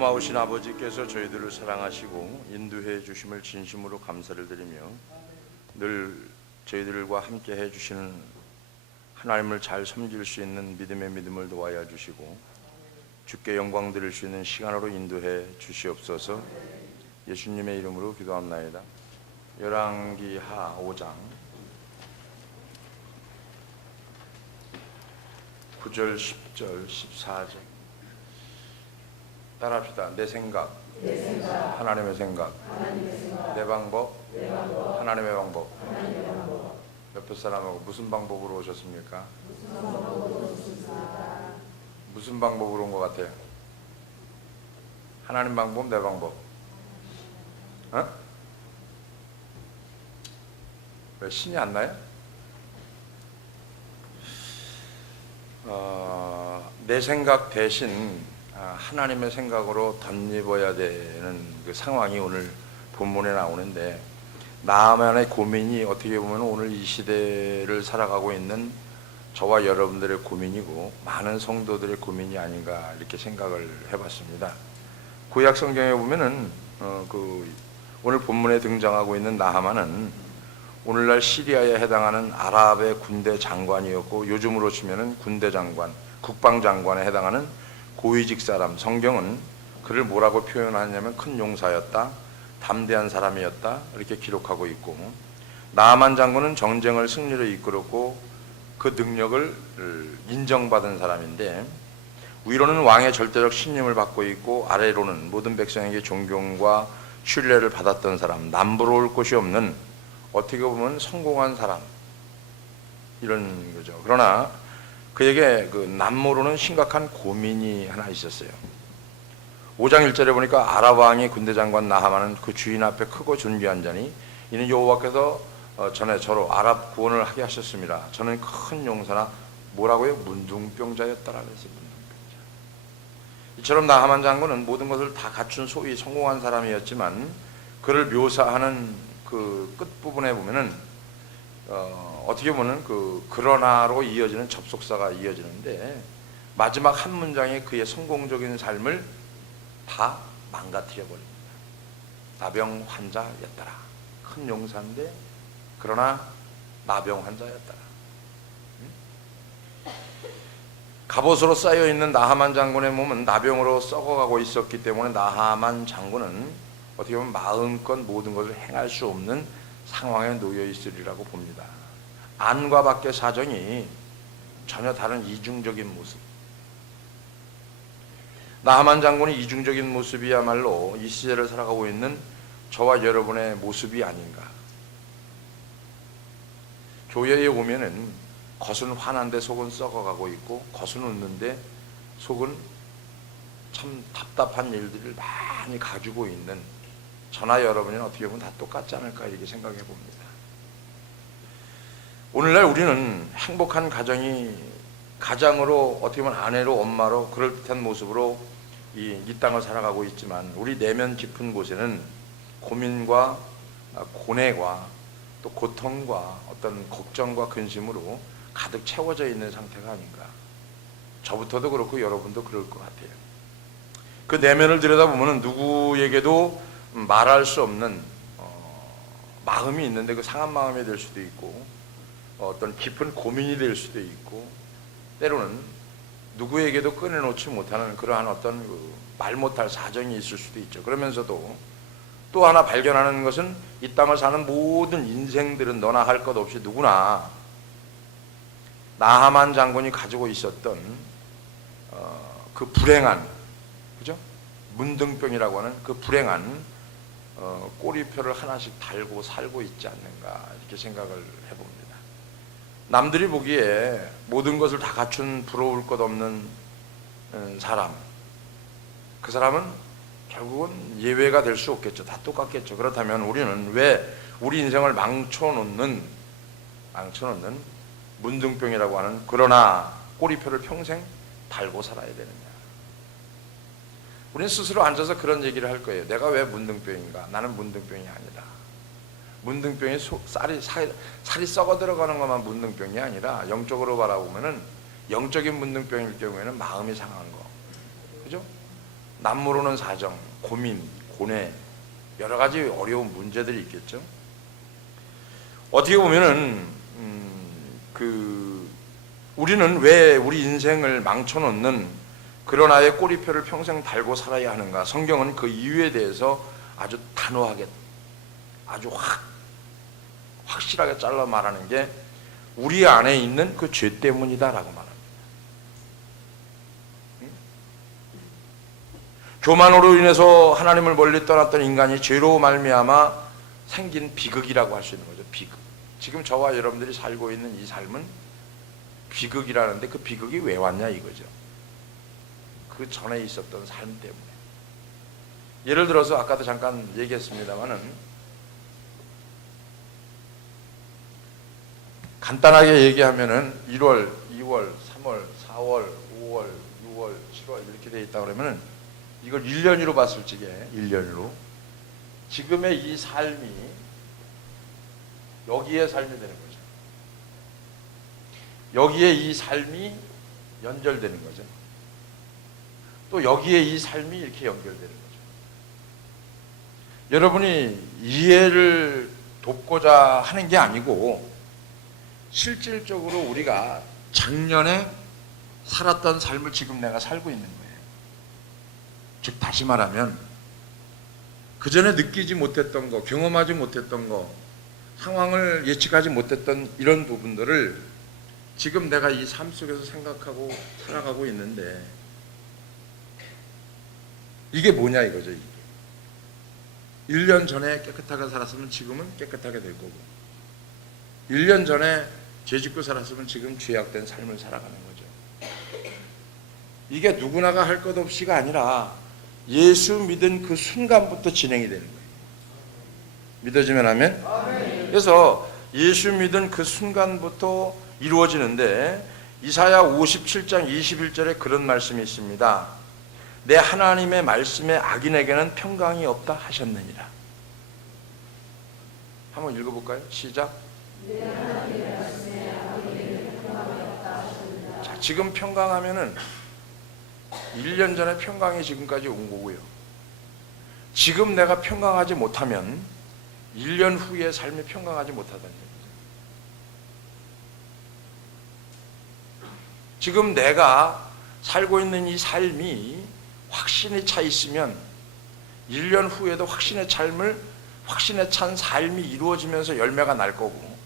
고마우신 아버지께서 저희들을 사랑하시고 인도해 주심을 진심으로 감사를 드리며 늘 저희들과 함께 해 주시는 하나님을 잘 섬길 수 있는 믿음의 믿음을 도와야 주시고 주께 영광 드릴 수 있는 시간으로 인도해 주시옵소서. 예수님의 이름으로 기도합나이다. 열왕기하 5장 9절 10절 14절 따라합시다. 내 생각, 하나님의 생각, 내 방법, 하나님의 방법. 옆에 사람하고 무슨 방법으로 오셨습니까? 무슨 방법으로 온 것 같아요? 하나님 방법, 내 방법. 왜 신이 안 나요? 내 생각 대신 하나님의 생각으로 덧입어야 되는 그 상황이 오늘 본문에 나오는데, 나만의 고민이 어떻게 보면 오늘 이 시대를 살아가고 있는 저와 여러분들의 고민이고 많은 성도들의 고민이 아닌가 이렇게 생각을 해봤습니다. 구약 성경에 보면은 오늘 본문에 등장하고 있는 나하만은 오늘날 시리아에 해당하는 아랍의 군대 장관이었고, 요즘으로 치면은 군대 장관, 국방장관에 해당하는 고위직 사람. 성경은 그를 뭐라고 표현하냐면 큰 용사였다, 담대한 사람이었다 이렇게 기록하고 있고, 나하만 장군은 전쟁을 승리로 이끌었고 그 능력을 인정받은 사람인데, 위로는 왕의 절대적 신임을 받고 있고 아래로는 모든 백성에게 존경과 신뢰를 받았던 사람, 남부러울 곳이 없는 어떻게 보면 성공한 사람, 이런 거죠. 그러나 그에게 그 남모르는 심각한 고민이 하나 있었어요. 5장 1절에 보니까 아랍 왕이 군대 장관 나하만은 그 주인 앞에 크고 존귀한 자니 이는 여호와께서 전에 저로 아랍 구원을 하게 하셨습니다. 저는 큰 용사나 뭐라고요? 문둥병자였다라 그랬어요. 문둥병자. 이처럼 나하만 장군은 모든 것을 다 갖춘 소위 성공한 사람이었지만, 그를 묘사하는 그 끝부분에 보면은 어떻게 보면 그러나로 이어지는 접속사가 이어지는데, 마지막 한 문장에 그의 성공적인 삶을 다 망가뜨려 버립니다. 나병 환자였더라. 큰 용사인데 그러나 나병 환자였더라. 갑옷으로 쌓여있는 나하만 장군의 몸은 나병으로 썩어가고 있었기 때문에 나하만 장군은 어떻게 보면 마음껏 모든 것을 행할 수 없는 상황에 놓여 있으리라고 봅니다. 안과 밖의 사정이 전혀 다른 이중적인 모습. 나하만 장군의 이중적인 모습이야말로 이 시대를 살아가고 있는 저와 여러분의 모습이 아닌가. 교회에 오면은 겉은 환한데 속은 썩어가고 있고, 겉은 웃는데 속은 참 답답한 일들을 많이 가지고 있는 저나 여러분은 어떻게 보면 다 똑같지 않을까 이렇게 생각해 봅니다. 오늘날 우리는 행복한 가장으로 어떻게 보면 아내로 엄마로 그럴듯한 모습으로 이 땅을 살아가고 있지만, 우리 내면 깊은 곳에는 고민과 고뇌와 또 고통과 어떤 걱정과 근심으로 가득 채워져 있는 상태가 아닌가. 저부터도 그렇고 여러분도 그럴 것 같아요. 그 내면을 들여다보면 누구에게도 말할 수 없는 마음이 있는데, 그 상한 마음이 될 수도 있고 어떤 깊은 고민이 될 수도 있고, 때로는 누구에게도 꺼내놓지 못하는 그러한 어떤 말 못할 사정이 있을 수도 있죠. 그러면서도 또 하나 발견하는 것은 이 땅을 사는 모든 인생들은 너나 할 것 없이 누구나 나하만 장군이 가지고 있었던 그 불행한, 그죠? 문둥병이라고 하는 그 불행한 꼬리표를 하나씩 달고 살고 있지 않는가 이렇게 생각을 해봅니다. 남들이 보기에 모든 것을 다 갖춘 부러울 것 없는 사람, 그 사람은 결국은 예외가 될 수 없겠죠. 다 똑같겠죠. 그렇다면 우리는 왜 우리 인생을 망쳐놓는 문둥병이라고 하는 그러나 꼬리표를 평생 달고 살아야 되느냐. 우리는 스스로 앉아서 그런 얘기를 할 거예요. 내가 왜 문둥병인가? 나는 문둥병이 아니다. 문둥병이 살이 썩어 들어가는 것만 문둥병이 아니라, 영적으로 바라보면은 영적인 문둥병일 경우에는 마음이 상한 거, 그죠? 남모르는 사정, 고민, 고뇌, 여러 가지 어려운 문제들이 있겠죠. 어떻게 보면은 우리는 왜 우리 인생을 망쳐놓는 그런 아이의 꼬리표를 평생 달고 살아야 하는가? 성경은 그 이유에 대해서 아주 단호하게, 아주 확실하게 잘라 말하는 게 우리 안에 있는 그 죄 때문이다라고 말합니다. 교만으로 인해서 하나님을 멀리 떠났던 인간이 죄로 말미암아 생긴 비극이라고 할 수 있는 거죠. 비극. 지금 저와 여러분들이 살고 있는 이 삶은 비극이라는데 그 비극이 왜 왔냐 이거죠. 그 전에 있었던 삶 때문에. 예를 들어서 아까도 잠깐 얘기했습니다마는 간단하게 얘기하면은 1월, 2월, 3월, 4월, 5월, 6월, 7월 이렇게 돼 있다 그러면은 이걸 1년으로 봤을 적에 1년으로 지금의 이 삶이 여기에 삶이 되는 거죠. 여기에 이 삶이 연결되는 거죠. 또 여기에 이 삶이 이렇게 연결되는 거죠. 여러분이 이해를 돕고자 하는 게 아니고 실질적으로 우리가 작년에 살았던 삶을 지금 내가 살고 있는 거예요. 즉 다시 말하면 그 전에 느끼지 못했던 거, 경험하지 못했던 거, 상황을 예측하지 못했던 이런 부분들을 지금 내가 이 삶 속에서 생각하고 살아가고 있는데 이게 뭐냐 이거죠. 이게 1년 전에 깨끗하게 살았으면 지금은 깨끗하게 될 거고 1년 전에 죄 짓고 살았으면 지금 죄악된 삶을 살아가는 거죠. 이게 누구나가 할 것 없이가 아니라 예수 믿은 그 순간부터 진행이 되는 거예요. 믿어지면 아멘? 그래서 예수 믿은 그 순간부터 이루어지는데 이사야 57장 21절에 그런 말씀이 있습니다. 내 하나님의 말씀에 악인에게는 평강이 없다 하셨느니라. 한번 읽어볼까요? 시작. 내 하나님의 말씀에 악인에게는 평강이 없다 하셨느니라. 자, 지금 평강하면은 1년 전에 평강이 지금까지 온 거고요. 지금 내가 평강하지 못하면 1년 후에 삶이 평강하지 못하다는 얘기죠. 지금 내가 살고 있는 이 삶이 확신에 차 있으면 1년 후에도 확신에 찬 삶이 이루어지면서 열매가 날 거고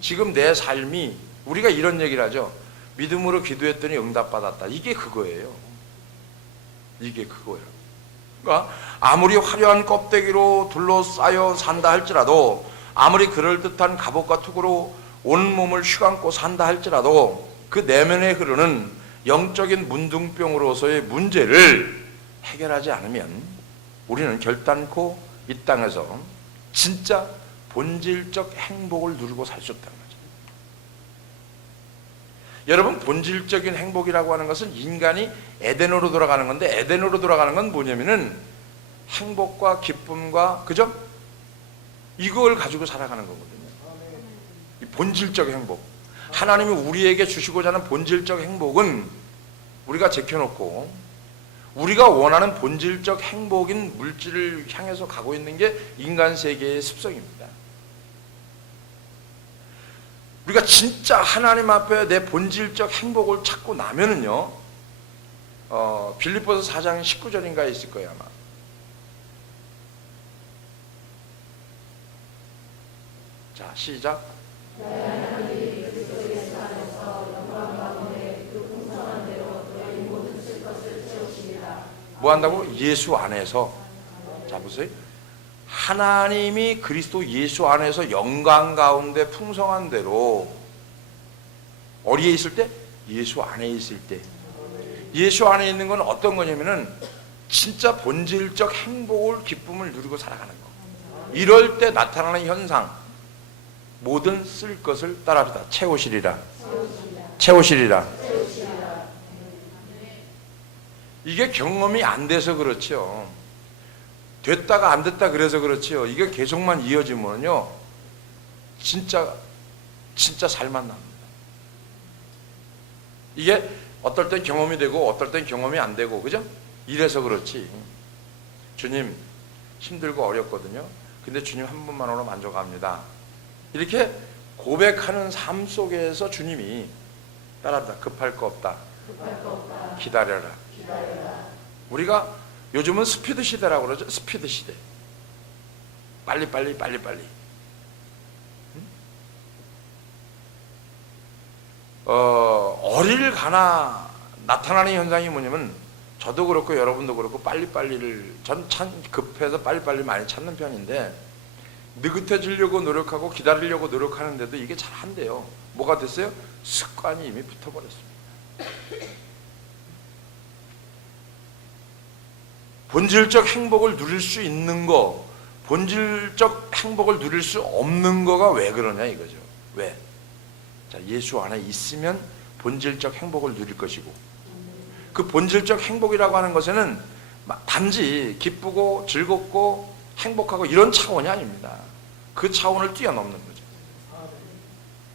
지금 내 삶이 우리가 이런 얘기를 하죠. 믿음으로 기도했더니 응답받았다. 이게 그거예요. 이게 그거예요. 그러니까 아무리 화려한 껍데기로 둘러싸여 산다 할지라도 아무리 그럴듯한 갑옷과 투구로 온몸을 휘감고 산다 할지라도 그 내면에 흐르는 영적인 문둥병으로서의 문제를 해결하지 않으면 우리는 결단코 이 땅에서 진짜 본질적 행복을 누리고 살 수 없다는 거죠. 여러분, 본질적인 행복이라고 하는 것은 인간이 에덴으로 돌아가는 건데 에덴으로 돌아가는 건 뭐냐면은 행복과 기쁨과 그죠? 이걸 가지고 살아가는 거거든요. 이 본질적 행복. 하나님이 우리에게 주시고자 하는 본질적 행복은 우리가 제껴놓고 우리가 원하는 본질적 행복인 물질을 향해서 가고 있는 게 인간 세계의 습성입니다. 우리가 진짜 하나님 앞에 내 본질적 행복을 찾고 나면은요, 빌립보서 4장 19절인가에 있을 거예요, 아마. 자, 시작. 뭐 한다고? 예수 안에서. 자, 보세요. 하나님이 그리스도 예수 안에서 영광 가운데 풍성한 대로 어디에 있을 때? 예수 안에 있을 때. 예수 안에 있는 건 어떤 거냐면은 진짜 본질적 행복을, 기쁨을 누리고 살아가는 거. 이럴 때 나타나는 현상, 모든 쓸 것을 따라합시다. 채우시리라. 채우시리라. 이게 경험이 안 돼서 그렇죠. 됐다가 안 됐다 그래서 그렇죠. 이게 계속만 이어지면요, 진짜 살만 납니다. 이게 어떨 땐 경험이 되고 어떨 땐 경험이 안 되고, 그죠? 이래서 그렇지. 주님 힘들고 어렵거든요. 근데 주님 한 분만으로 만족합니다. 이렇게 고백하는 삶 속에서 주님이 따라합니다. 급할 거 없다. 기다려라. 우리가 요즘은 스피드 시대라고 그러죠. 스피드 시대. 빨리. 어릴 가나 나타나는 현상이 뭐냐면, 저도 그렇고 여러분도 그렇고 빨리빨리를, 전 참 급해서 빨리빨리 많이 찾는 편인데, 느긋해지려고 노력하고 기다리려고 노력하는데도 이게 잘 안 돼요. 뭐가 됐어요? 습관이 이미 붙어버렸습니다. 본질적 행복을 누릴 수 있는 거, 본질적 행복을 누릴 수 없는 거가 왜 그러냐 이거죠. 왜? 자, 예수 안에 있으면 본질적 행복을 누릴 것이고, 그 본질적 행복이라고 하는 것에는 단지 기쁘고 즐겁고 행복하고 이런 차원이 아닙니다. 그 차원을 뛰어넘는 거죠.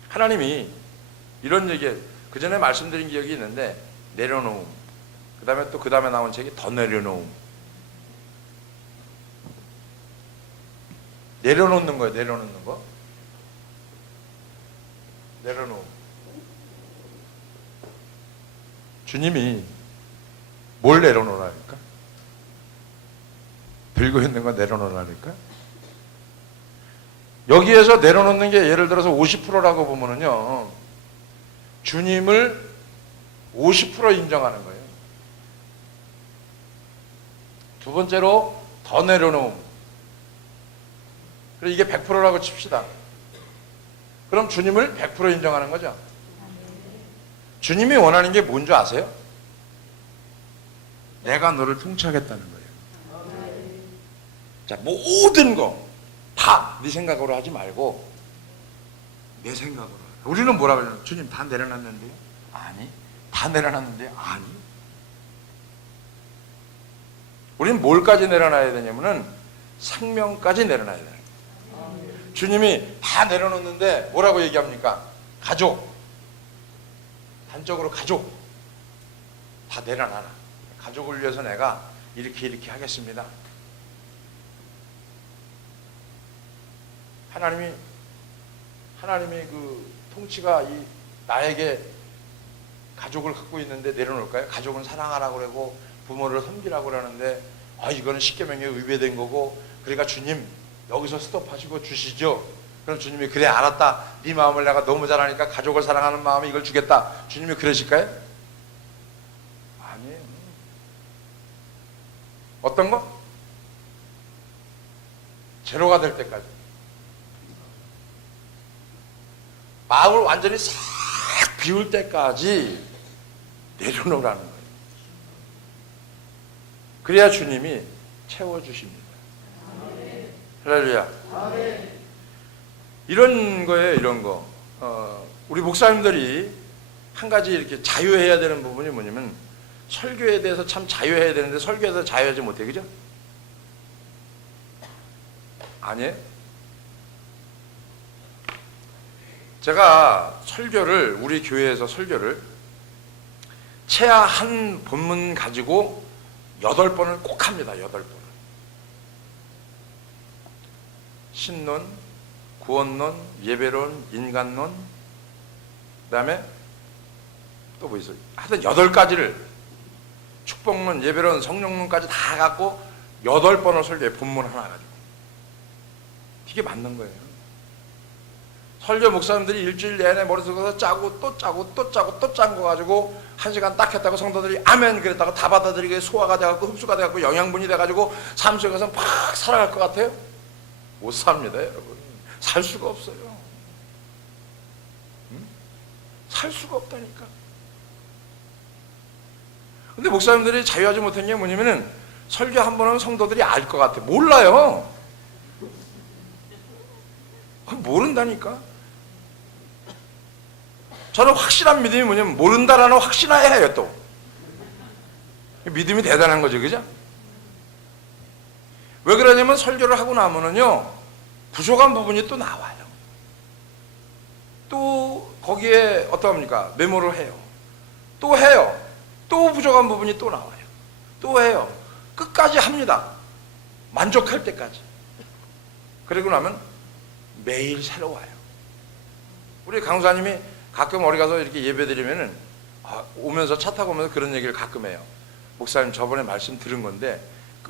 하나님이 이런 얘기, 그 전에 말씀드린 기억이 있는데, 내려놓음, 그 다음에 또 그 다음에 나온 책이 더 내려놓음. 내려놓는 거예요. 내려놓는 거. 내려놓음. 주님이 뭘 내려놓으라니까? 들고 있는 거 내려놓으라니까? 여기에서 내려놓는 게 예를 들어서 50%라고 보면은요, 주님을 50% 인정하는 거예요. 두 번째로 더 내려놓음. 그리고 이게 100%라고 칩시다. 그럼 주님을 100% 인정하는 거죠. 주님이 원하는 게 뭔지 아세요? 내가 너를 통치하겠다는 거예요. 자, 모든 거 다 네 생각으로 하지 말고 내 생각으로. 우리는 뭐라 그러냐? 주님 다 내려놨는데요? 아니. 다 내려놨는데요? 아니. 우리는 뭘까지 내려놔야 되냐면은 생명까지 내려놔야 돼요. 주님이 다 내려놓는데 뭐라고 얘기합니까? 가족, 단적으로 가족 다 내려놔라. 가족을 위해서 내가 이렇게 하겠습니다. 하나님이 그 통치가 나에게 가족을 갖고 있는데 내려놓을까요? 가족은 사랑하라고 그러고 부모를 섬기라고 그러는데, 이거는 십계명에 위배된 거고, 그러니까 주님 여기서 스톱하시고 주시죠. 그럼 주님이 그래 알았다. 네 마음을 내가 너무 잘 아니까 가족을 사랑하는 마음에 이걸 주겠다. 주님이 그러실까요? 아니에요. 어떤 거? 제로가 될 때까지. 마음을 완전히 싹 비울 때까지 내려놓으라는 거예요. 그래야 주님이 채워주십니다. 할렐루야. 이런 거예요, 이런 거. 우리 목사님들이 한 가지 이렇게 자유해야 되는 부분이 뭐냐면, 설교에 대해서 참 자유해야 되는데 설교에서 자유하지 못해, 그죠? 아니에요? 제가 우리 교회에서 설교를 최하 한 본문 가지고 8번을 꼭 합니다. 8번. 신론, 구원론, 예배론, 인간론, 그 다음에 또 뭐 있어요? 하여튼 8가지를, 축복론, 예배론, 성령론까지 다 갖고 8번을 설교해. 본문 하나 가지고. 이게 맞는 거예요. 설교 목사님들이 일주일 내내 머릿속에서 짜고 또 짜고 또 짜고 또 짠 거 가지고 1시간 딱 했다고 성도들이 아멘 그랬다고 다 받아들이게 소화가 돼갖고 흡수가 돼갖고 영양분이 돼가지고 삶 속에서 막 살아갈 것 같아요? 못 삽니다, 여러분. 살 수가 없어요. 살 수가 없다니까. 근데 목사님들이 자유하지 못한 게 뭐냐면은, 설교 한 번은 성도들이 알 것 같아. 몰라요. 모른다니까. 저는 확실한 믿음이 뭐냐면, 모른다라는 확신해야 해요, 또. 믿음이 대단한 거죠, 그죠? 왜 그러냐면, 설교를 하고 나면은요, 부족한 부분이 또 나와요. 또 거기에 어떡합니까? 메모를 해요. 또 해요. 또 부족한 부분이 또 나와요. 또 해요. 끝까지 합니다. 만족할 때까지. 그리고 나면 매일 새로 와요. 우리 강사님이 가끔 어디 가서 이렇게 예배 드리면은 오면서 차 타고 오면서 그런 얘기를 가끔 해요. 목사님 저번에 말씀 들은 건데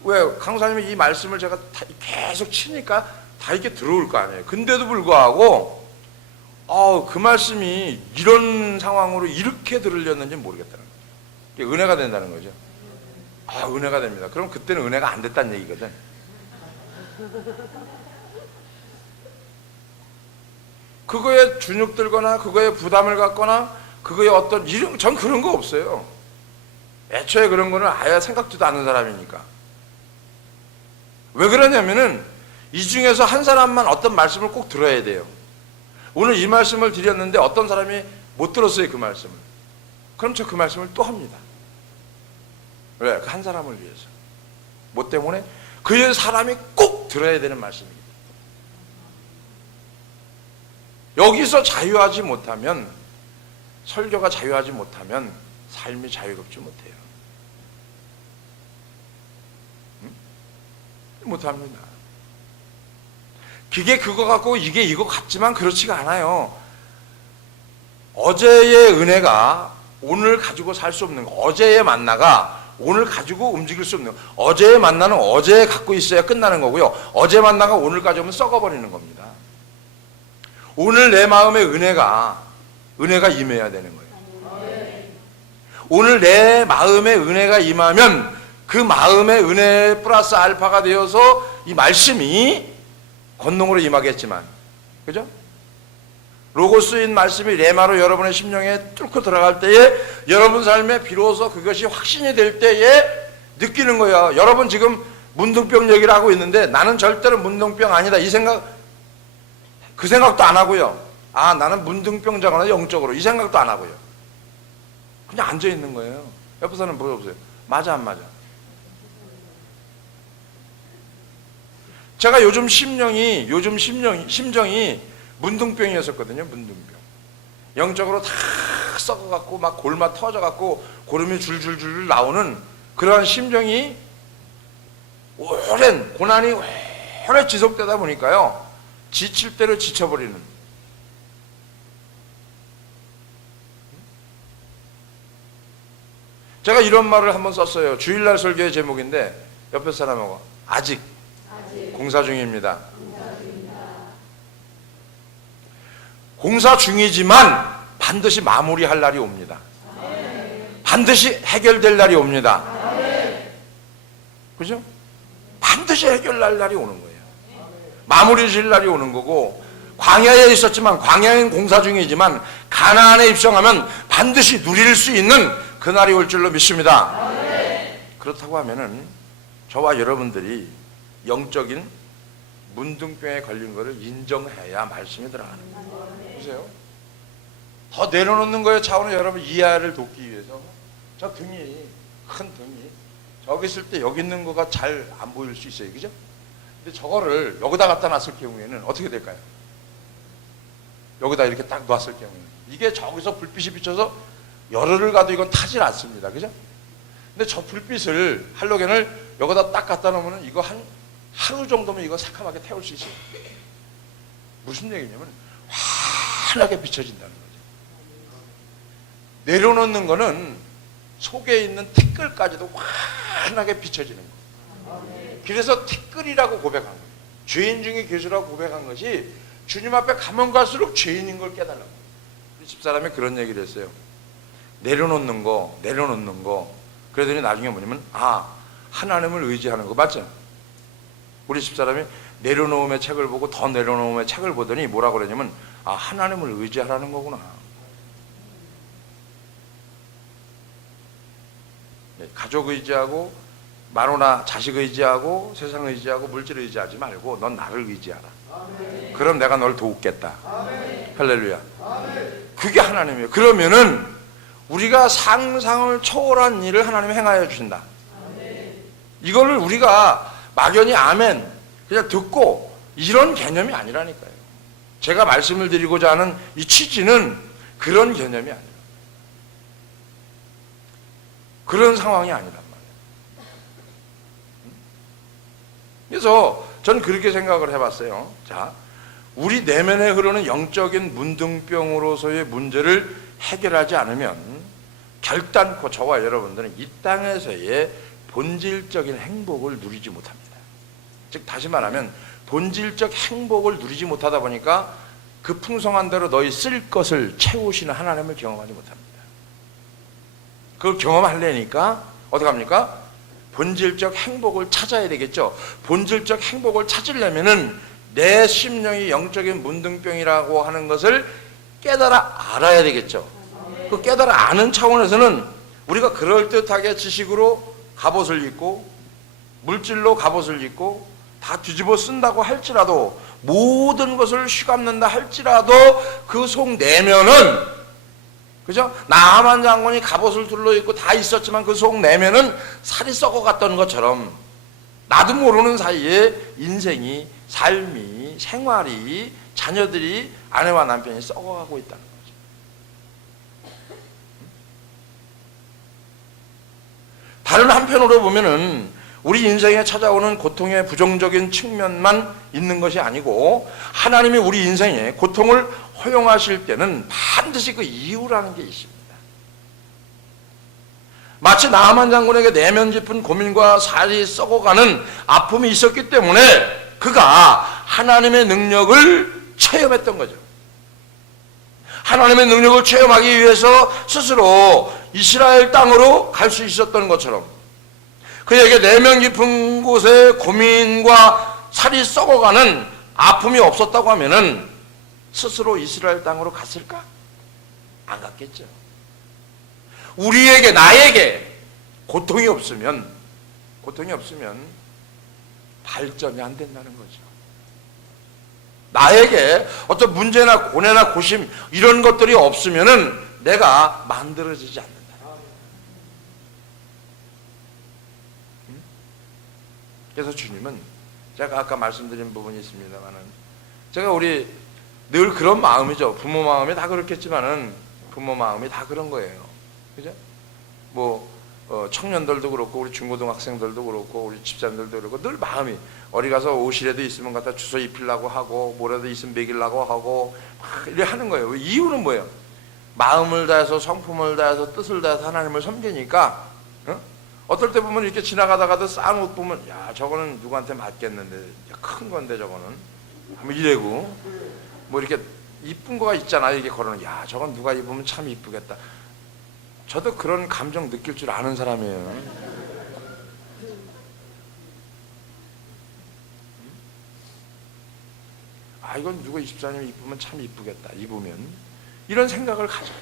왜 강사님이 이 말씀을 제가 계속 치니까 다 이렇게 들어올 거 아니에요. 근데도 불구하고 그 말씀이 이런 상황으로 이렇게 들으렸는지 모르겠다는 거죠. 이게 은혜가 된다는 거죠. 은혜가 됩니다. 그럼 그때는 은혜가 안 됐다는 얘기거든. 그거에 주눅 들거나 그거에 부담을 갖거나 그거에 어떤 전 그런 거 없어요. 애초에 그런 거는 아예 생각지도 않는 사람이니까. 왜 그러냐면은 이 중에서 한 사람만 어떤 말씀을 꼭 들어야 돼요. 오늘 이 말씀을 드렸는데 어떤 사람이 못 들었어요, 그 말씀을. 그럼 저 그 말씀을 또 합니다. 왜? 그 한 사람을 위해서. 뭐 때문에? 그 사람이 꼭 들어야 되는 말씀입니다. 여기서 자유하지 못하면, 설교가 자유하지 못하면 삶이 자유롭지 못해요. 못합니다. 그게 그거 같고 이게 이거 같지만 그렇지가 않아요. 어제의 은혜가 오늘 가지고 살 수 없는 거, 어제의 만나가 오늘 가지고 움직일 수 없는 거, 어제의 만나는 어제 갖고 있어야 끝나는 거고요. 어제 만나가 오늘까지 오면 썩어버리는 겁니다. 오늘 내 마음의 은혜가 임해야 되는 거예요. 오늘 내 마음의 은혜가 임하면 그 마음의 은혜 플러스 알파가 되어서 이 말씀이 권능으로 임하겠지만, 그죠? 로고스인 말씀이 레마로 여러분의 심령에 뚫고 들어갈 때에 여러분 삶에 비로소 그것이 확신이 될 때에 느끼는 거예요. 여러분 지금 문둥병 얘기를 하고 있는데 나는 절대로 문둥병 아니다 이 생각, 그 생각도 안 하고요. 나는 문둥병자거나 영적으로 이 생각도 안 하고요. 그냥 앉아 있는 거예요. 옆에 사람 물어보세요. 맞아 안 맞아? 제가 요즘 심정이 문둥병이었었거든요. 문둥병. 영적으로 다 썩어갖고 막 골마 터져갖고 고름이 줄줄줄 나오는 그러한 심정이 오랜 고난이 오래 지속되다 보니까요. 지칠 대로 지쳐버리는. 제가 이런 말을 한번 썼어요. 주일날 설교의 제목인데 옆에 사람하고 아직 공사 중입니다. 공사 중이지만 반드시 마무리할 날이 옵니다. 반드시 해결될 날이 옵니다. 그죠? 반드시 해결할 날이 오는 거예요. 마무리 질 날이 오는 거고, 광야에 있었지만, 광야엔 공사 중이지만 가나안에 입성하면 반드시 누릴 수 있는 그날이 올 줄로 믿습니다. 그렇다고 하면은 저와 여러분들이 영적인 문둥병에 걸린 것을 인정해야 말씀이 들어가는 거예요. 보세요. 더 내려놓는 거예요. 차원을 여러분 이해를 돕기 위해서. 저 등이, 큰 등이 저기 있을 때 여기 있는 거가 잘 안 보일 수 있어요. 그죠? 근데 저거를 여기다 갖다 놨을 경우에는 어떻게 될까요? 여기다 이렇게 딱 놨을 경우에는 이게 저기서 불빛이 비쳐서 열흘을 가도 이건 타질 않습니다. 그죠? 근데 저 불빛을, 할로겐을 여기다 딱 갖다 놓으면 이거 하루 정도면 이거 새카맣게 태울 수 있어요. 무슨 얘기냐면 환하게 비춰진다는 거죠. 내려놓는 거는 속에 있는 티끌까지도 환하게 비춰지는 거예요. 그래서 티끌이라고 고백한 거예요. 죄인 중에 괴수라고 고백한 것이 주님 앞에 가면 갈수록 죄인인 걸 깨달은 거예요. 우리 집사람이 그런 얘기를 했어요. 내려놓는 거. 그러더니 나중에 뭐냐면 하나님을 의지하는 거 맞죠? 우리 집사람이 내려놓음의 책을 보고 더 내려놓음의 책을 보더니 뭐라고 그러냐면 하나님을 의지하라는 거구나. 가족 의지하고 마누라 자식 의지하고 세상 의지하고 물질 의지하지 말고 넌 나를 의지하라. 아멘. 그럼 내가 널 돕겠다. 아멘. 할렐루야. 아멘. 그게 하나님이에요. 그러면은 우리가 상상을 초월한 일을 하나님이 행하여 주신다. 아멘. 이거를 우리가 막연히 아멘 그냥 듣고 이런 개념이 아니라니까요. 제가 말씀을 드리고자 하는 이 취지는 그런 개념이 아니에요. 그런 상황이 아니란 말이에요. 그래서 저는 그렇게 생각을 해봤어요. 자, 우리 내면에 흐르는 영적인 문둥병으로서의 문제를 해결하지 않으면 결단코 저와 여러분들은 이 땅에서의 본질적인 행복을 누리지 못합니다. 즉 다시 말하면 본질적 행복을 누리지 못하다 보니까 그 풍성한 대로 너희 쓸 것을 채우시는 하나님을 경험하지 못합니다. 그걸 경험하려니까 어떻게 합니까? 본질적 행복을 찾아야 되겠죠. 본질적 행복을 찾으려면은 내 심령이 영적인 문둥병이라고 하는 것을 깨달아 알아야 되겠죠. 그 깨달아 아는 차원에서는 우리가 그럴듯하게 지식으로 갑옷을 입고 물질로 갑옷을 입고 다 뒤집어 쓴다고 할지라도 모든 것을 휘감는다 할지라도 그 속 내면은 그죠? 나하만 장군이 갑옷을 둘러입고 다 있었지만 그 속 내면은 살이 썩어갔던 것처럼 나도 모르는 사이에 인생이 삶이 생활이 자녀들이 아내와 남편이 썩어가고 있다는 거죠. 다른 한편으로 보면은 우리 인생에 찾아오는 고통의 부정적인 측면만 있는 것이 아니고 하나님이 우리 인생에 고통을 허용하실 때는 반드시 그 이유라는 게 있습니다. 마치 나하만 장군에게 내면 깊은 고민과 살이 썩어가는 아픔이 있었기 때문에 그가 하나님의 능력을 체험했던 거죠. 하나님의 능력을 체험하기 위해서 스스로 이스라엘 땅으로 갈 수 있었던 것처럼 그에게 내면 깊은 곳에 고민과 살이 썩어가는 아픔이 없었다고 하면은 스스로 이스라엘 땅으로 갔을까? 안 갔겠죠. 우리에게 나에게 고통이 없으면 발전이 안 된다는 거죠. 나에게 어떤 문제나 고뇌나 고심 이런 것들이 없으면은 내가 만들어지지 않는다. 그래서 주님은 제가 아까 말씀드린 부분이 있습니다만은 제가 우리 늘 그런 마음이죠. 부모 마음이 다 그렇겠지만은 부모 마음이 다 그런 거예요. 그죠? 청년들도 그렇고 우리 중고등학생들도 그렇고 우리 집사님들도 그렇고 늘 마음이 어디 가서 옷이라도 있으면 갖다 주워 입히려고 하고 뭐라도 있으면 먹이려고 하고 막 이래 하는 거예요. 이유는 뭐예요? 마음을 다해서 성품을 다해서 뜻을 다해서 하나님을 섬기니까 어떨 때 보면 이렇게 지나가다가도 싼 옷 보면 야 저거는 누구한테 맞겠는데 큰 건데 저거는 뭐 이래고 뭐 이렇게 이쁜 거가 있잖아요. 이게 걸어놓은 야 저건 누가 입으면 참 이쁘겠다. 저도 그런 감정 느낄 줄 아는 사람이에요. 아 이건 누가 24년 입으면 참 이쁘겠다. 입으면 이런 생각을 가져요.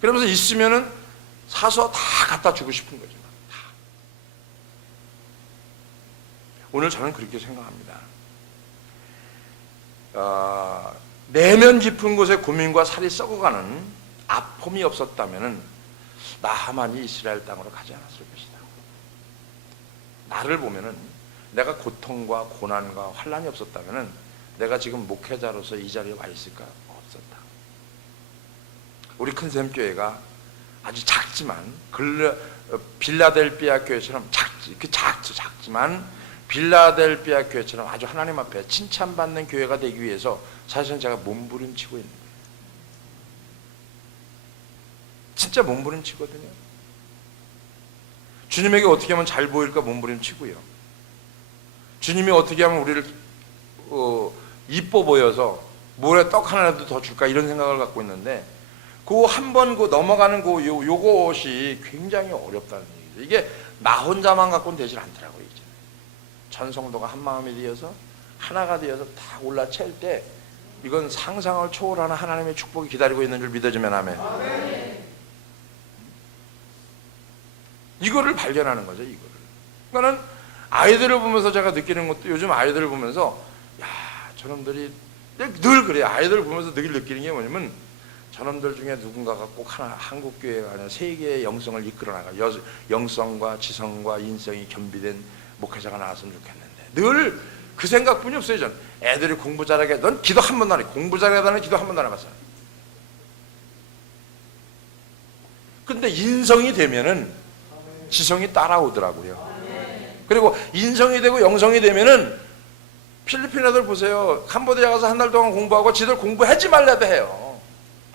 그러면서 있으면은 사서 다 갖다 주고 싶은 거죠. 다. 오늘 저는 그렇게 생각합니다. 내면 깊은 곳에 고민과 살이 썩어가는 아픔이 없었다면은 나하만이 이스라엘 땅으로 가지 않았을 것이다. 나를 보면은 내가 고통과 고난과 환란이 없었다면은 내가 지금 목회자로서 이 자리에 와 있을까? 없었다. 우리 큰샘 교회가 아주 작지만 빌라델비아 교회처럼 작지만 빌라델비아 교회처럼 아주 하나님 앞에 칭찬받는 교회가 되기 위해서 사실은 제가 몸부림치고 있는 거예요. 진짜 몸부림치거든요. 주님에게 어떻게 하면 잘 보일까 몸부림치고요. 주님이 어떻게 하면 우리를 이뻐 보여서 뭐에 떡 하나라도 더 줄까 이런 생각을 갖고 있는데 그 한 번 넘어가는 요것이 굉장히 어렵다는 얘기죠. 이게 나 혼자만 갖고는 되질 않더라고요. 이제 전 성도가 한 마음이 되어서 하나가 되어서 다 올라챌 때 이건 상상을 초월하는 하나님의 축복이 기다리고 있는 줄 믿어주면 아멘. 이거를 발견하는 거죠. 이거를. 그러니까는 아이들을 보면서 제가 느끼는 것도 요즘 아이들을 보면서 야 저놈들이 늘 그래요. 아이들을 보면서 늘 느끼는 게 뭐냐면 저놈들 중에 누군가가 꼭 하나 한국교회가 아니라 세계의 영성을 이끌어 나가 영성과 지성과 인성이 겸비된 목회자가 나왔으면 좋겠는데 늘 그 생각뿐이 없어요. 전 애들이 공부 잘하게 넌 기도 한 번도 안 해. 공부 잘하다는 기도 한 번도 안 해봤어요. 근데 인성이 되면은 지성이 따라오더라고요. 그리고 인성이 되고 영성이 되면은 필리핀 애들 보세요. 캄보디아 가서 한 달 동안 공부하고 지들 공부하지 말래도 해요.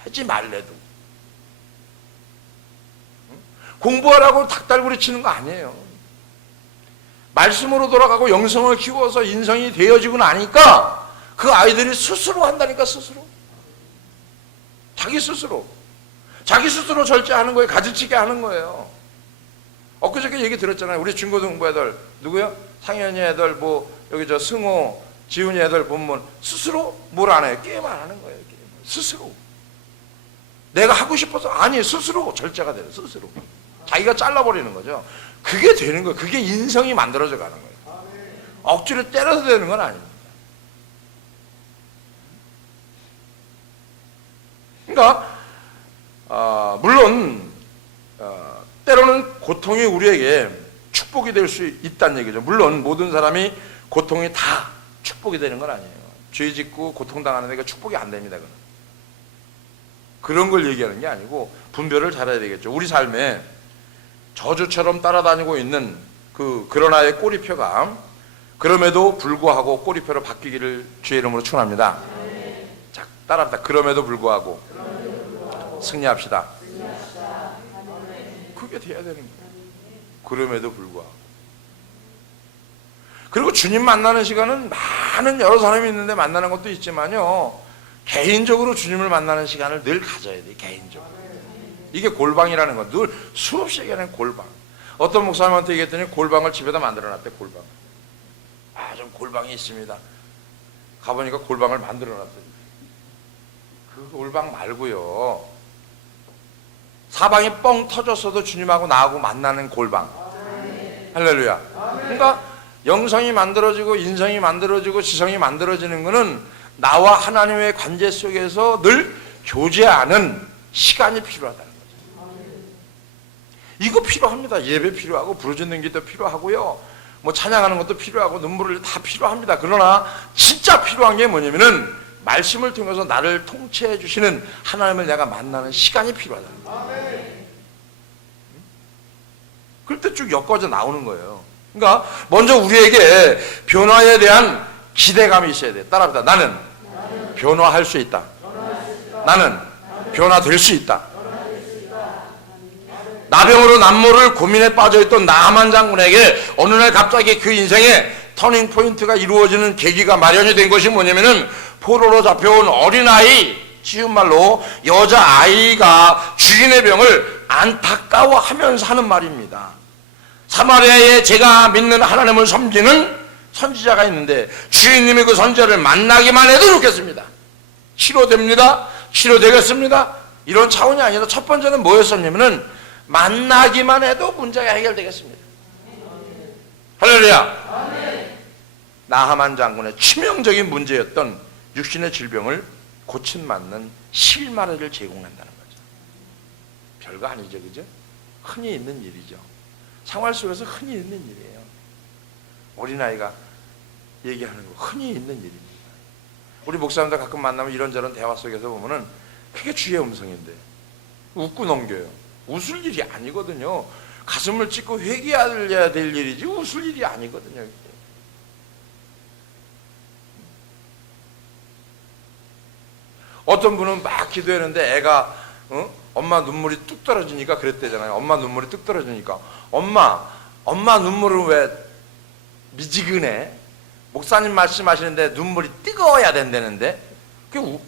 하지 말래도. 공부하라고 닭달구리 치는 거 아니에요. 말씀으로 돌아가고 영성을 키워서 인성이 되어지고 나니까 그 아이들이 스스로 한다니까. 스스로. 자기 스스로 절제하는 거예요. 가지치게 하는 거예요. 엊그저께 얘기 들었잖아요. 우리 중고등부 애들 누구요? 상현이 애들, 뭐 여기 저 승호, 지훈이 애들 보면 스스로 뭘 안 해요? 게임 안 하는 거예요. 게임. 스스로. 내가 하고 싶어서 아니, 스스로 절제가 돼요. 스스로. 자기가 잘라버리는 거죠. 그게 되는 거예요. 그게 인성이 만들어져 가는 거예요. 억지로 때려서 되는 건 아닙니다. 그러니까 물론 때로는 고통이 우리에게 축복이 될 수 있다는 얘기죠. 물론 모든 사람이 고통이 다 축복이 되는 건 아니에요. 죄 짓고 고통당하는 데가 축복이 안 됩니다. 그런 걸 얘기하는 게 아니고 분별을 잘해야 되겠죠. 우리 삶에 저주처럼 따라다니고 있는 그런 아이의 꼬리표가 그럼에도 불구하고 꼬리표로 바뀌기를 주의 이름으로 축원합니다. 자, 따라합니다. 그럼에도 불구하고 승리합시다. 그게 돼야 되는 거예요. 그럼에도 불구하고. 그리고 주님 만나는 시간은 많은 여러 사람이 있는데 만나는 것도 있지만요, 개인적으로 주님을 만나는 시간을 늘 가져야 돼요. 개인적으로. 이게 골방이라는 건 늘 수없이 얘기하는 골방. 어떤 목사님한테 얘기했더니 골방을 집에다 만들어놨대. 골방. 좀 골방이 있습니다. 가보니까 골방을 만들어놨더니 그 골방 말고요, 사방이 뻥 터졌어도 주님하고 나하고 만나는 골방. 할렐루야. 그러니까 영성이 만들어지고 인성이 만들어지고 지성이 만들어지는 것은 나와 하나님의 관계 속에서 늘 교제하는 시간이 필요하다는 거죠. 이거 필요합니다. 예배 필요하고 부르짖는 기도 필요하고요, 뭐 찬양하는 것도 필요하고 눈물 흘리 다 필요합니다. 그러나 진짜 필요한 게 뭐냐면은 말씀을 통해서 나를 통치해 주시는 하나님을 내가 만나는 시간이 필요하다는 거예요. 그럴 때 쭉 엮어져 나오는 거예요. 그러니까 먼저 우리에게 변화에 대한 기대감이 있어야 돼. 따라합니다. 나는 변화할 수 있다. 나는 변화될 수 있다. 나병으로 남모를 고민에 빠져있던 나하만 장군에게 어느 날 갑자기 그 인생에 터닝 포인트가 이루어지는 계기가 마련이 된 것이 뭐냐면은 포로로 잡혀온 어린아이, 쉬운 말로 여자아이가 주인의 병을 안타까워하면서 하는 말입니다. 사마리아에 제가 믿는 하나님을 섬기는 선지자가 있는데 주인님이 그 선지자를 만나기만 해도 좋겠습니다. 치료됩니다. 치료되겠습니다. 이런 차원이 아니라 첫 번째는 뭐였었냐면은 만나기만 해도 문제가 해결되겠습니다. 할렐루야. 나하만 장군의 치명적인 문제였던 육신의 질병을 고침 맞는 실마리를 제공한다는 거죠. 별거 아니죠, 그죠? 흔히 있는 일이죠. 생활 속에서 흔히 있는 일이에요. 어린아이가 얘기하는 거 흔히 있는 일입니다. 우리 목사님들 가끔 만나면 이런저런 대화 속에서 보면은 그게 주의 음성인데 웃고 넘겨요. 웃을 일이 아니거든요. 가슴을 찢고 회개해야 될 일이지 웃을 일이 아니거든요. 어떤 분은 막 기도했는데 애가 엄마 눈물이 뚝 떨어지니까 그랬대잖아요. 엄마 눈물이 뚝 떨어지니까 엄마 눈물은 왜 미지근해? 목사님 말씀하시는데 눈물이 뜨거워야 된다는데 그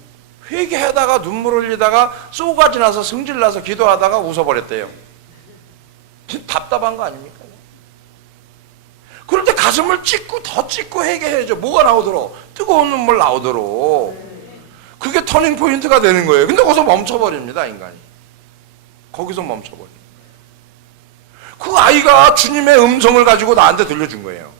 회개하다가 눈물 흘리다가 쏘가지 나서 성질 나서 기도하다가 웃어버렸대요. 답답한 거 아닙니까? 그럴 때 가슴을 찢고 더 찢고 회개해야죠. 뭐가 나오도록? 뜨거운 눈물 나오도록. 그게 터닝 포인트가 되는 거예요. 근데 거기서 멈춰버립니다, 인간이. 거기서 멈춰버려요. 그 아이가 주님의 음성을 가지고 나한테 들려준 거예요.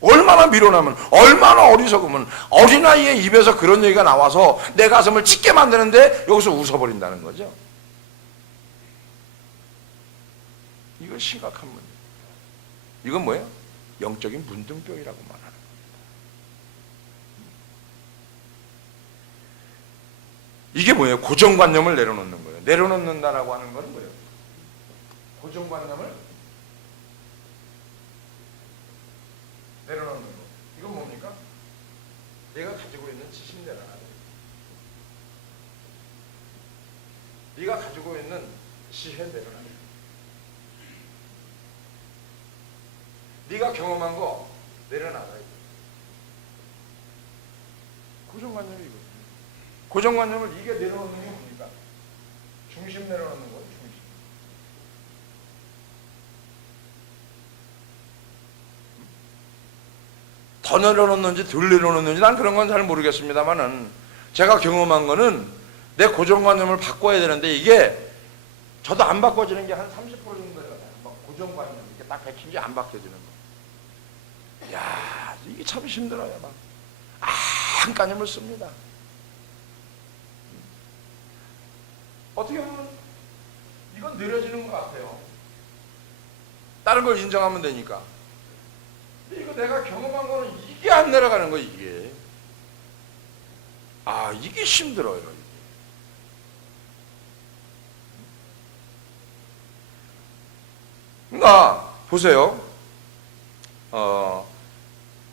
얼마나 미련하면, 얼마나 어리석으면 어린아이의 입에서 그런 얘기가 나와서 내 가슴을 찢게 만드는데 여기서 웃어버린다는 거죠. 이거 심각한 문제. 이건 뭐예요? 영적인 문둥병이라고 말하는 겁니다. 이게 뭐예요? 고정관념을 내려놓는 거예요. 내려놓는다라고 하는 거는 뭐예요? 고정관념을 내려놓는 거. 이건 뭡니까? 내가 가지고 있는 지식 내려놔야 돼. 네가 가지고 있는 지혜 내려놔야 돼. 네가 경험한 거 내려놔야 돼. 고정관념이 이거예요. 고정관념을 이게 내려놓는 게 뭡니까? 중심 내려놓는 거예요. 중심. 더 내려놓는지 덜 내려놓는지 난 그런 건 잘 모르겠습니다만은 제가 경험한 거는 내 고정관념을 바꿔야 되는데 이게 저도 안 바꿔지는 게 한 30% 정도 돼요. 고정관념 이렇게 딱 백힌 게 안 바뀌어지는 거. 야, 이게 참 힘들어요. 막 한가념을 씁니다. 어떻게 보면 이건 느려지는 것 같아요. 다른 걸 인정하면 되니까. 근데 이거 내가 경험한 거는 이게 안 내려가는 거예요. 이게. 이게 힘들어요. 이게. 그러니까 보세요.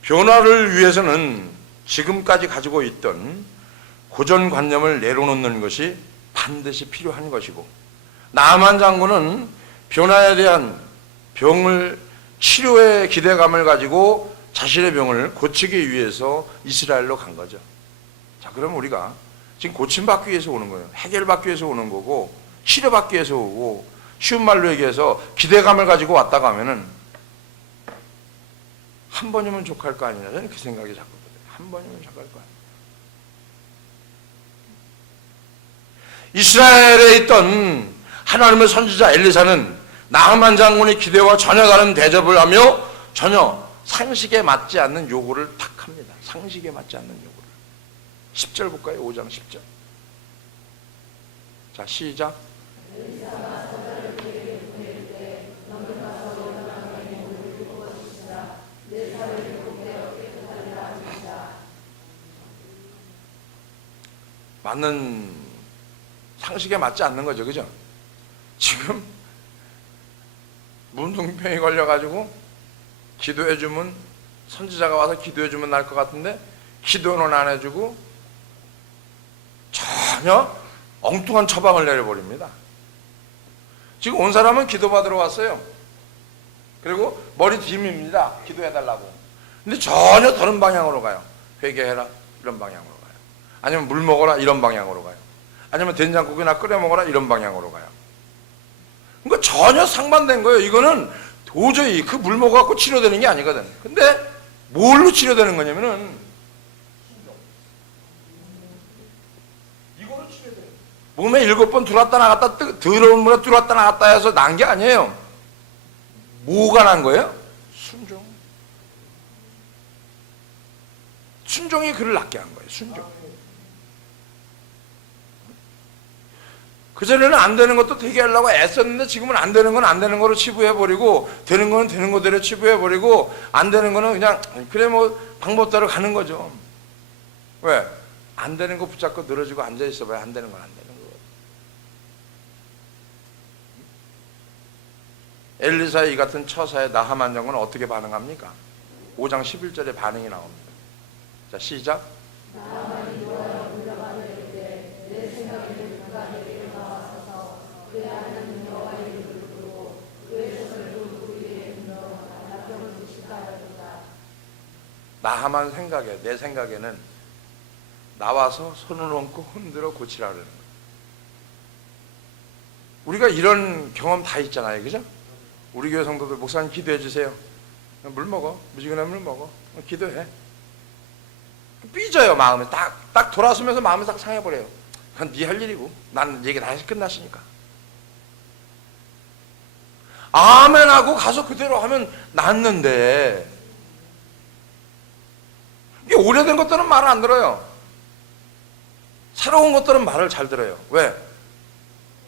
변화를 위해서는 지금까지 가지고 있던 고정관념을 내려놓는 것이 반드시 필요한 것이고, 나만 장군은 변화에 대한 병을 치료의 기대감을 가지고 자신의 병을 고치기 위해서 이스라엘로 간 거죠. 자, 그럼 우리가 지금 고침받기 위해서 오는 거예요. 해결받기 위해서 오는 거고, 치료받기 위해서 오고, 쉬운 말로 얘기해서 기대감을 가지고 왔다가 하면은 한 번이면 족할 거 아니냐. 저는 그 생각이 자꾸 들어요. 한 번이면 족할 거 아니냐. 이스라엘에 있던 하나님의 선지자 엘리사는 나하만 장군의 기대와 전혀 다른 대접을 하며 전혀 상식에 맞지 않는 요구를 탁 합니다. 상식에 맞지 않는 요구를. 10절 볼까요? 5장 10절. 자, 시작. 맞는 상식에 맞지 않는 거죠. 그죠? 지금 문둥병이 걸려가지고 기도해주면, 선지자가 와서 기도해주면 날 것 같은데 기도는 안 해주고 전혀 엉뚱한 처방을 내려버립니다. 지금 온 사람은 기도받으러 왔어요. 그리고 머리 뒤입니다. 기도해달라고. 근데 전혀 다른 방향으로 가요. 회개해라 이런 방향으로 가요. 아니면 물 먹어라 이런 방향으로 가요. 아니면 된장국이나 끓여 먹어라 이런 방향으로 가요. 그러니까 전혀 상반된 거예요. 이거는 도저히 그 물 먹어갖고 치료되는 게 아니거든. 근데 뭘로 치료되는 거냐면은 이거로 치료돼요. 몸에 7번 들어왔다 나갔다, 더러운 물에 들어왔다 나갔다 해서 난 게 아니에요. 뭐가 난 거예요? 순종. 순종이 그를 낫게 한 거예요. 순종. 그전에는 안 되는 것도 되게 하려고 애썼는데 지금은 안 되는 건 안 되는 거로 치부해버리고, 되는 거는 되는 거대로 치부해버리고, 안 되는 거는 그냥 그래 뭐 방법대로 가는 거죠. 왜? 안 되는 거 붙잡고 늘어지고 앉아있어봐야 안 되는 건 안 되는 거예요. 엘리사의 이 같은 처사에 나하만 장군은 어떻게 반응합니까? 5장 11절에 반응이 나옵니다. 자, 시작. 나하만 생각에, 내 생각에는 나와서 손을 얹고 흔들어 고치라 그러는 거예요. 우리가 이런 경험 다 있잖아요. 그죠? 우리 교회 성도들, 목사님 기도해 주세요. 물 먹어. 무지근한 물 먹어. 기도해. 삐져요. 마음에 딱 돌아서면서 마음이 딱 상해버려요. 그건 네 할 일이고 나는 얘기 다 해서 끝났으니까. 아멘 하고 가서 그대로 하면 낫는데, 이게 오래된 것들은 말을 안 들어요. 새로운 것들은 말을 잘 들어요. 왜?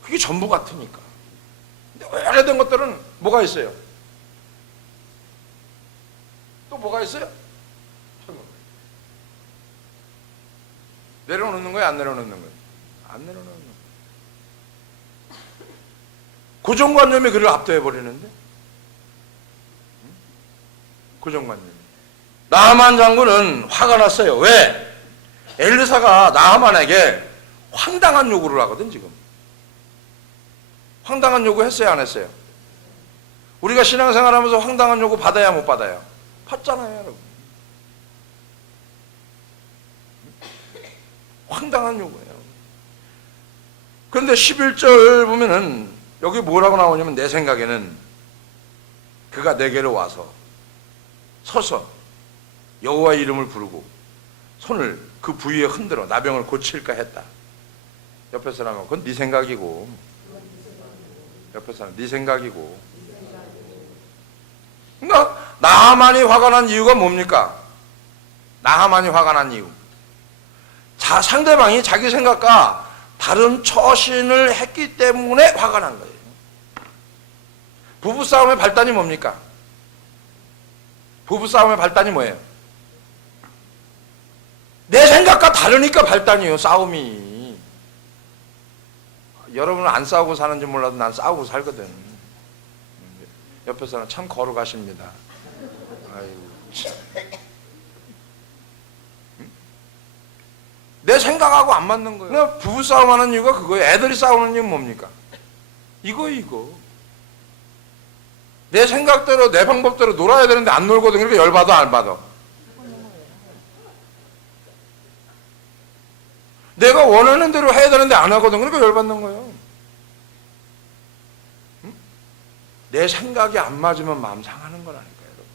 그게 전부 같으니까. 근데 오래된 것들은 뭐가 있어요? 또 뭐가 있어요? 내려놓는 거예요? 안 내려놓는 거예요? 안 내려놓는 거예요. 고정관념이 그를 압도해버리는데? 고정관념이. 나하만 장군은 화가 났어요. 왜? 엘리사가 나하만에게 황당한 요구를 하거든. 지금 황당한 요구 했어요, 안 했어요? 우리가 신앙생활하면서 황당한 요구 받아야 못 받아요? 받잖아요, 여러분. 황당한 요구예요. 그런데 11절 보면은 여기 뭐라고 나오냐면, 내 생각에는 그가 내게로 와서 서서 여호와의 이름을 부르고 손을 그 부위에 흔들어 나병을 고칠까 했다. 옆에 사람은 그건 네 생각이고, 옆에 사람 네 생각이고. 그러니까 나하만이 화가 난 이유가 뭡니까? 나하만이 화가 난 이유, 상대방이 자기 생각과 다른 처신을 했기 때문에 화가 난 거예요. 부부싸움의 발단이 뭡니까? 부부싸움의 발단이 뭐예요? 내 생각과 다르니까 발단이에요, 싸움이. 여러분은 안 싸우고 사는지 몰라도 난 싸우고 살거든. 옆에 사람 참 거룩하십니다. 아이고, 참. 내 생각하고 안 맞는 거예요. 그냥 부부싸움 하는 이유가 그거예요. 애들이 싸우는 이유는 뭡니까? 이거. 내 생각대로, 내 방법대로 놀아야 되는데 안 놀거든. 그러니까 열받아, 안 받아? 내가 원하는 대로 해야 되는데 안 하거든. 그러니까 열받는 거예요. 응? 내 생각이 안 맞으면 마음 상하는 거라니까요, 여러분.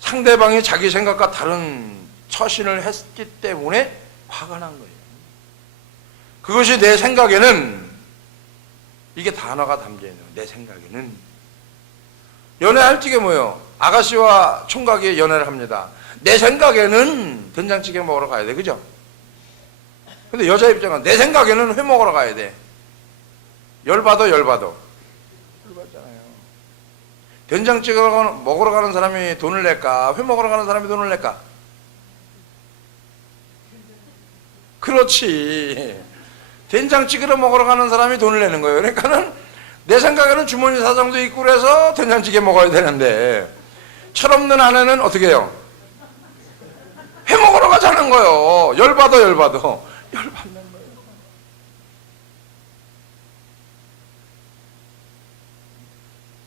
상대방이 자기 생각과 다른 처신을 했기 때문에 화가 난 거예요. 그것이 내 생각에는, 이게 단어가 담겨있네요. 내 생각에는. 연애할 적에 뭐예요? 아가씨와 총각이 연애를 합니다. 내 생각에는 된장찌개 먹으러 가야 돼. 그죠? 근데 여자 입장은 내 생각에는 회 먹으러 가야 돼. 열받아. 열받잖아요. 된장찌개 먹으러 가는 사람이 돈을 낼까? 회 먹으러 가는 사람이 돈을 낼까? 그렇지. 된장찌개를 먹으러 가는 사람이 돈을 내는 거예요. 그러니까는 내 생각에는 주머니 사정도 있고 그래서 된장찌개 먹어야 되는데, 철없는 아내는 어떻게 해요? 회 먹으러 가자는 거예요. 열받아. 열받는 거예요.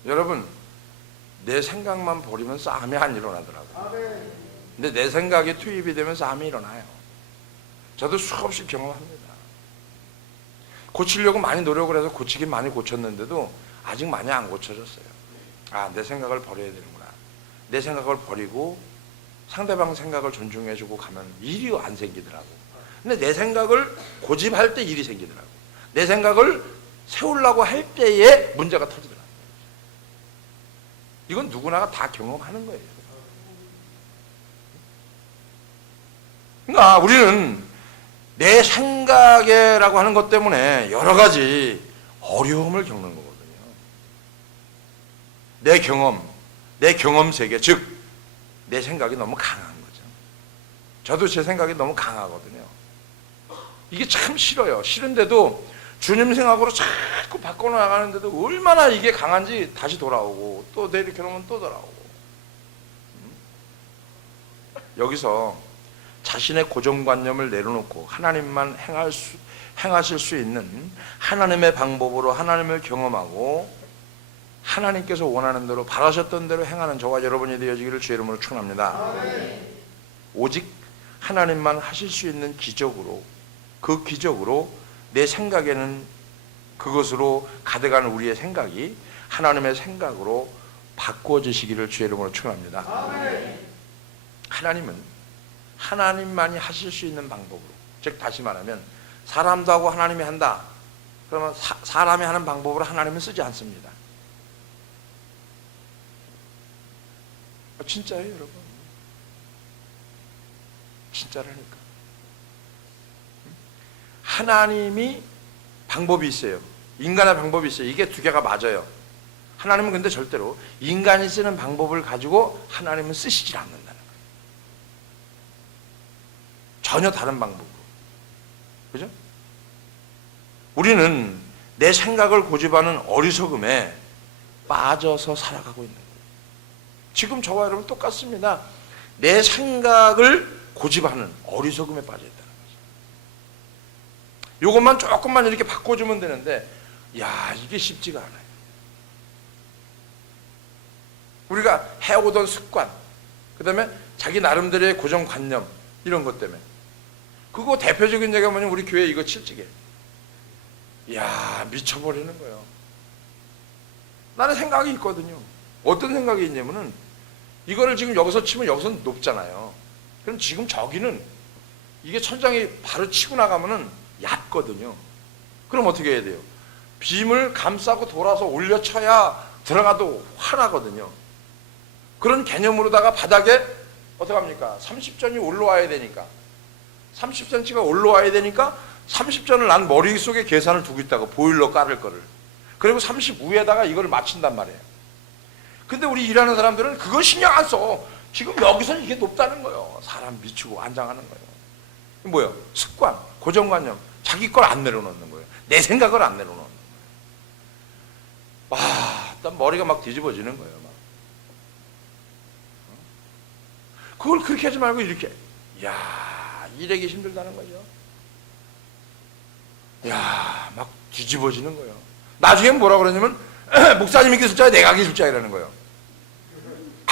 여러분, 내 생각만 버리면 싸움이 안 일어나더라고요. 근데 내 생각이 투입이 되면 싸움이 일어나요. 저도 수없이 경험합니다. 고치려고 많이 노력을 해서 고치긴 많이 고쳤는데도 아직 많이 안 고쳐졌어요. 아, 내 생각을 버려야 되는구나. 내 생각을 버리고 상대방 생각을 존중해주고 가면 일이 안 생기더라고. 근데 내 생각을 고집할 때 일이 생기더라고. 내 생각을 세우려고 할 때에 문제가 터지더라고. 이건 누구나 다 경험하는 거예요. 그러니까 우리는 내 생각이라고 하는 것 때문에 여러 가지 어려움을 겪는 거거든요. 내 경험 세계, 즉 내 생각이 너무 강한 거죠. 저도 제 생각이 너무 강하거든요. 이게 참 싫어요. 싫은데도 주님 생각으로 자꾸 바꿔나가는데도 얼마나 이게 강한지 다시 돌아오고, 또 이렇게 놓으면 또 돌아오고. 여기서 자신의 고정관념을 내려놓고 하나님만 행하실 수 있는 하나님의 방법으로 하나님을 경험하고 하나님께서 원하는 대로, 바라셨던 대로 행하는 저와 여러분이 되어지기를 주의 이름으로 축원합니다. 오직 하나님만 하실 수 있는 기적으로, 그 기적으로 내 생각에는 그것으로 가득한 우리의 생각이 하나님의 생각으로 바꾸어지시기를 주의 이름으로 축원합니다. 하나님은 하나님만이 하실 수 있는 방법으로, 즉 다시 말하면 사람도 하고 하나님이 한다. 그러면 사람이 하는 방법으로 하나님은 쓰지 않습니다. 진짜예요, 여러분. 진짜라니까. 하나님이 방법이 있어요. 인간의 방법이 있어요. 이게 두 개가 맞아요. 하나님은 근데 절대로 인간이 쓰는 방법을 가지고 하나님은 쓰시질 않는다는 거예요. 전혀 다른 방법으로. 그죠? 우리는 내 생각을 고집하는 어리석음에 빠져서 살아가고 있는 거예요. 지금 저와 여러분 똑같습니다. 내 생각을 고집하는 어리석음에 빠져 있다는 거죠. 이것만 조금만 이렇게 바꿔주면 되는데, 야, 이게 쉽지가 않아요. 우리가 해오던 습관, 그 다음에 자기 나름대로의 고정관념, 이런 것 때문에. 그거 대표적인 얘기가 뭐냐면 우리 교회 이거 칠찌개. 이야, 미쳐버리는 거예요. 나는 생각이 있거든요. 어떤 생각이 있냐면은 이거를 지금 여기서 치면 여기서는 높잖아요. 그럼 지금 저기는 이게 천장이 바로 치고 나가면은 얕거든요. 그럼 어떻게 해야 돼요? 빔을 감싸고 돌아서 올려쳐야 들어가도 환하거든요. 그런 개념으로다가 바닥에 어떡합니까? 30전이 올라와야 되니까, 30cm가 올라와야 되니까 30전을 난 머릿속에 계산을 두고 있다고, 보일러 깔을 거를. 그리고 35에다가 이걸 맞춘단 말이에요. 근데 우리 일하는 사람들은 그거 신경 안 써. 지금 여기서는 이게 높다는 거예요. 사람 미치고 안장하는 거예요. 뭐예요? 습관, 고정관념. 자기 걸 안 내려놓는 거예요. 내 생각을 안 내려놓는 거예요. 와, 일단 머리가 막 뒤집어지는 거예요. 막. 그걸 그렇게 하지 말고 이렇게. 야, 일하기 힘들다는 거죠. 야, 막 뒤집어지는 거예요. 나중에 뭐라 그러냐면 목사님이 기술자야, 내가 기술자이라는 거예요.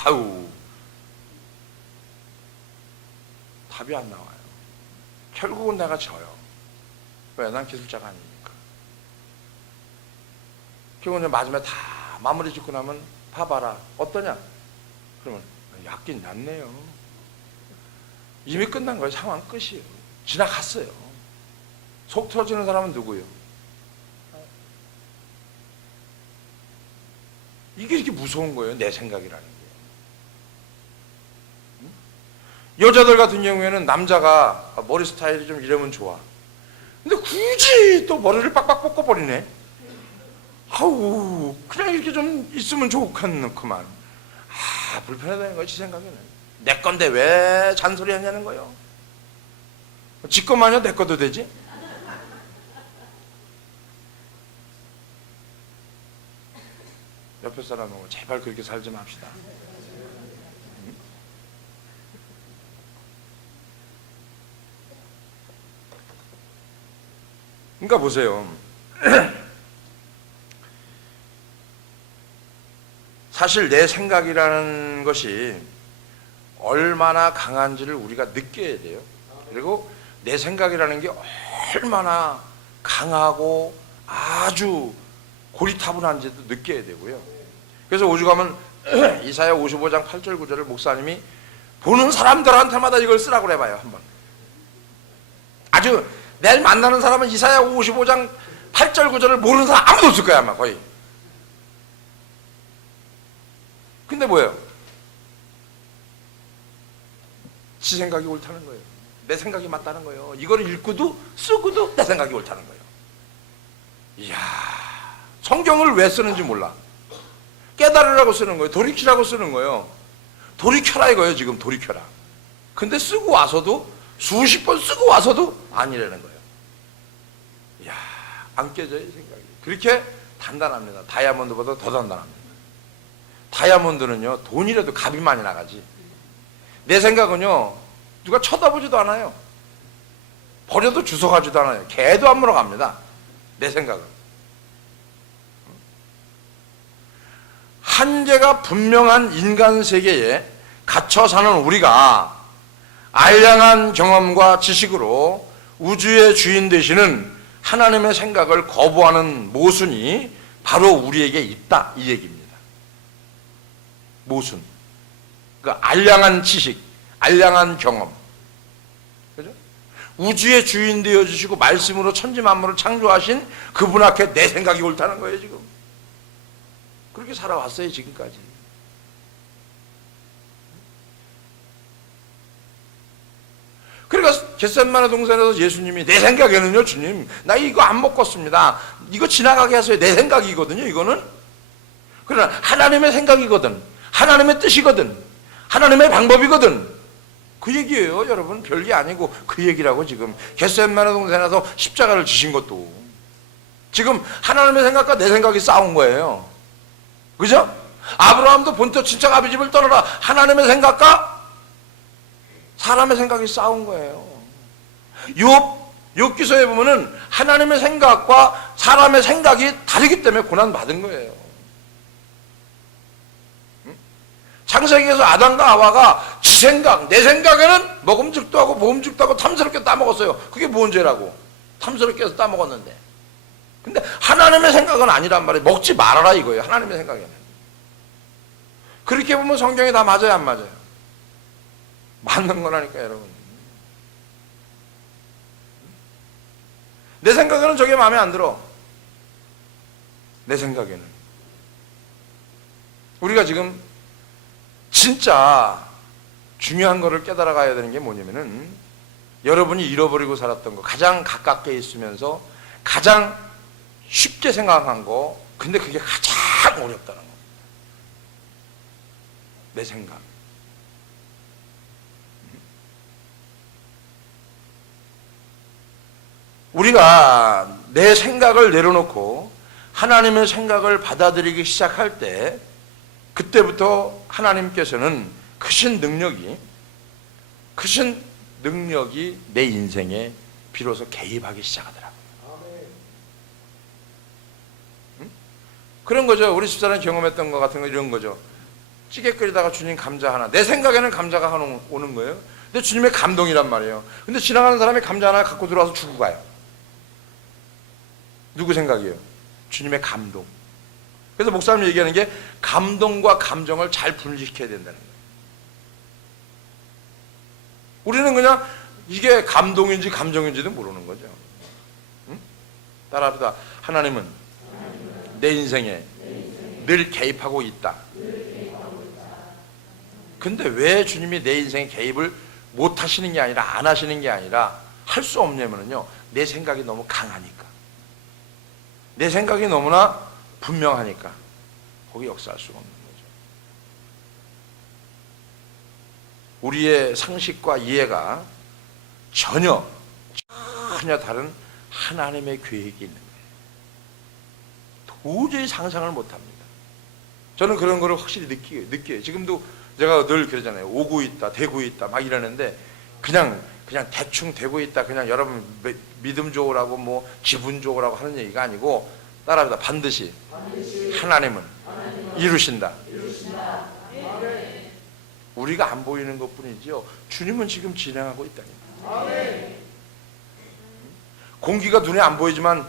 아우, 답이 안 나와요. 결국은 내가 져요. 왜? 난 기술자가 아니니까. 결국은 마지막에 다 마무리 짓고 나면 봐봐라, 어떠냐? 그러면 얕긴 얕네요. 이미 끝난 거예요. 상황 끝이에요. 지나갔어요. 속 터지는 사람은 누구예요? 이게 이렇게 무서운 거예요. 내 생각이라는 게. 여자들 같은 경우에는 남자가 머리 스타일이 좀 이러면 좋아. 근데 굳이 또 머리를 빡빡 볶아버리네. 아우, 그냥 이렇게 좀 있으면 좋겠는구만. 아, 불편하다는 거지, 생각에는. 내 건데 왜 잔소리 하냐는 거예요. 지 것만요, 내 것도 되지? 옆에 사람하고 제발 그렇게 살지 맙시다. 그러니까 보세요. 사실 내 생각이라는 것이 얼마나 강한지를 우리가 느껴야 돼요. 그리고 내 생각이라는 게 얼마나 강하고 아주 고리타분한지도 느껴야 되고요. 그래서 오죽하면 이사야 55장 8절 9절을 목사님이 보는 사람들한테마다 이걸 쓰라고 해봐요. 한번. 아주 내일 만나는 사람은 이사야 55장 8절 9절을 모르는 사람 아무도 없을 거야, 아마 거의. 근데 뭐예요? 지 생각이 옳다는 거예요. 내 생각이 맞다는 거예요. 이거를 읽고도 쓰고도 내 생각이 옳다는 거예요. 이야, 성경을 왜 쓰는지 몰라. 깨달으라고 쓰는 거예요. 돌이키라고 쓰는 거예요. 돌이켜라 이거예요. 지금 돌이켜라. 근데 쓰고 와서도 수십 번 쓰고 와서도 아니라는 거예요. 이야, 안 깨져요, 생각이. 그렇게 단단합니다. 다이아몬드보다 더 단단합니다. 다이아몬드는요, 돈이라도 값이 많이 나가지. 내 생각은요, 누가 쳐다보지도 않아요. 버려도 주워가지도 않아요. 개도 안 물어갑니다. 내 생각은. 한계가 분명한 인간 세계에 갇혀 사는 우리가 알량한 경험과 지식으로 우주의 주인 되시는 하나님의 생각을 거부하는 모순이 바로 우리에게 있다, 이 얘기입니다. 모순. 그 알량한 지식, 알량한 경험. 그죠? 우주의 주인 되어 주시고 말씀으로 천지 만물을 창조하신 그분 앞에 내 생각이 옳다는 거예요, 지금. 그렇게 살아왔어요, 지금까지. 그러니까 겟세마네 동산에서 예수님이 내 생각에는요, 주님, 나 이거 안 먹겠습니다. 이거 지나가게 하세요. 내 생각이거든요, 이거는. 그러나 하나님의 생각이거든. 하나님의 뜻이거든. 하나님의 방법이거든. 그 얘기예요, 여러분. 별게 아니고 그 얘기라고. 지금 겟세마네 동산에서 십자가를 지신 것도 지금 하나님의 생각과 내 생각이 싸운 거예요. 그죠? 아브라함도 본토 친척 아비 집을 떠나라. 하나님의 생각과 사람의 생각이 싸운 거예요. 욥기서에 보면은 하나님의 생각과 사람의 생각이 다르기 때문에 고난 받은 거예요. 창세기에서 아담과 하와가 지 생각, 내 생각에는 먹음직도 하고 보음직도 하고 탐스럽게 따먹었어요. 그게 뭔 죄라고? 탐스럽게 해서 따먹었는데. 근데 하나님의 생각은 아니란 말이에요. 먹지 말아라 이거예요. 하나님의 생각에는. 그렇게 보면 성경이 다 맞아요, 안 맞아요? 맞는 거라니까, 여러분. 내 생각에는 저게 마음에 안 들어. 내 생각에는. 우리가 지금 진짜 중요한 거를 깨달아 가야 되는 게 뭐냐면은, 여러분이 잃어버리고 살았던 거, 가장 가깝게 있으면서 가장 쉽게 생각한 거, 근데 그게 가장 어렵다는 거. 내 생각. 우리가 내 생각을 내려놓고 하나님의 생각을 받아들이기 시작할 때, 그때부터 하나님께서는 크신 능력이 내 인생에 비로소 개입하기 시작하더라고요. 응? 그런 거죠. 우리 집사람 경험했던 것 같은 거, 이런 거죠. 찌개 끓이다가 주님 감자 하나, 내 생각에는 감자가 하나 오는 거예요. 근데 주님의 감동이란 말이에요. 근데 지나가는 사람이 감자 하나 갖고 들어와서 주고 가요. 누구 생각이에요? 주님의 감동. 그래서 목사님이 얘기하는 게 감동과 감정을 잘 분리시켜야 된다는 거예요. 우리는 그냥 이게 감동인지 감정인지도 모르는 거죠. 응? 따라합시다. 하나님은 내 인생에 늘 개입하고 있다. 근데 왜 주님이 내 인생에 개입을 못 하시는 게 아니라, 안 하시는 게 아니라 할 수 없냐면요, 내 생각이 너무 강하니까, 내 생각이 너무나 분명하니까 거기 역사할 수가 없는 거죠. 우리의 상식과 이해가 전혀 다른 하나님의 계획이 있는 거예요. 도저히 상상을 못합니다. 저는 그런 거를 확실히 느껴요. 지금도 제가 늘 그러잖아요. 오고 있다, 되고 있다 막 이러는데, 그냥 대충 되고 있다, 그냥 여러분 믿음 좋으라고 뭐 기분 좋으라고 하는 얘기가 아니고, 따라합니다. 반드시 하나님은 이루신다. 우리가 안 보이는 것뿐이지요, 주님은 지금 진행하고 있다니까. 공기가 눈에 안 보이지만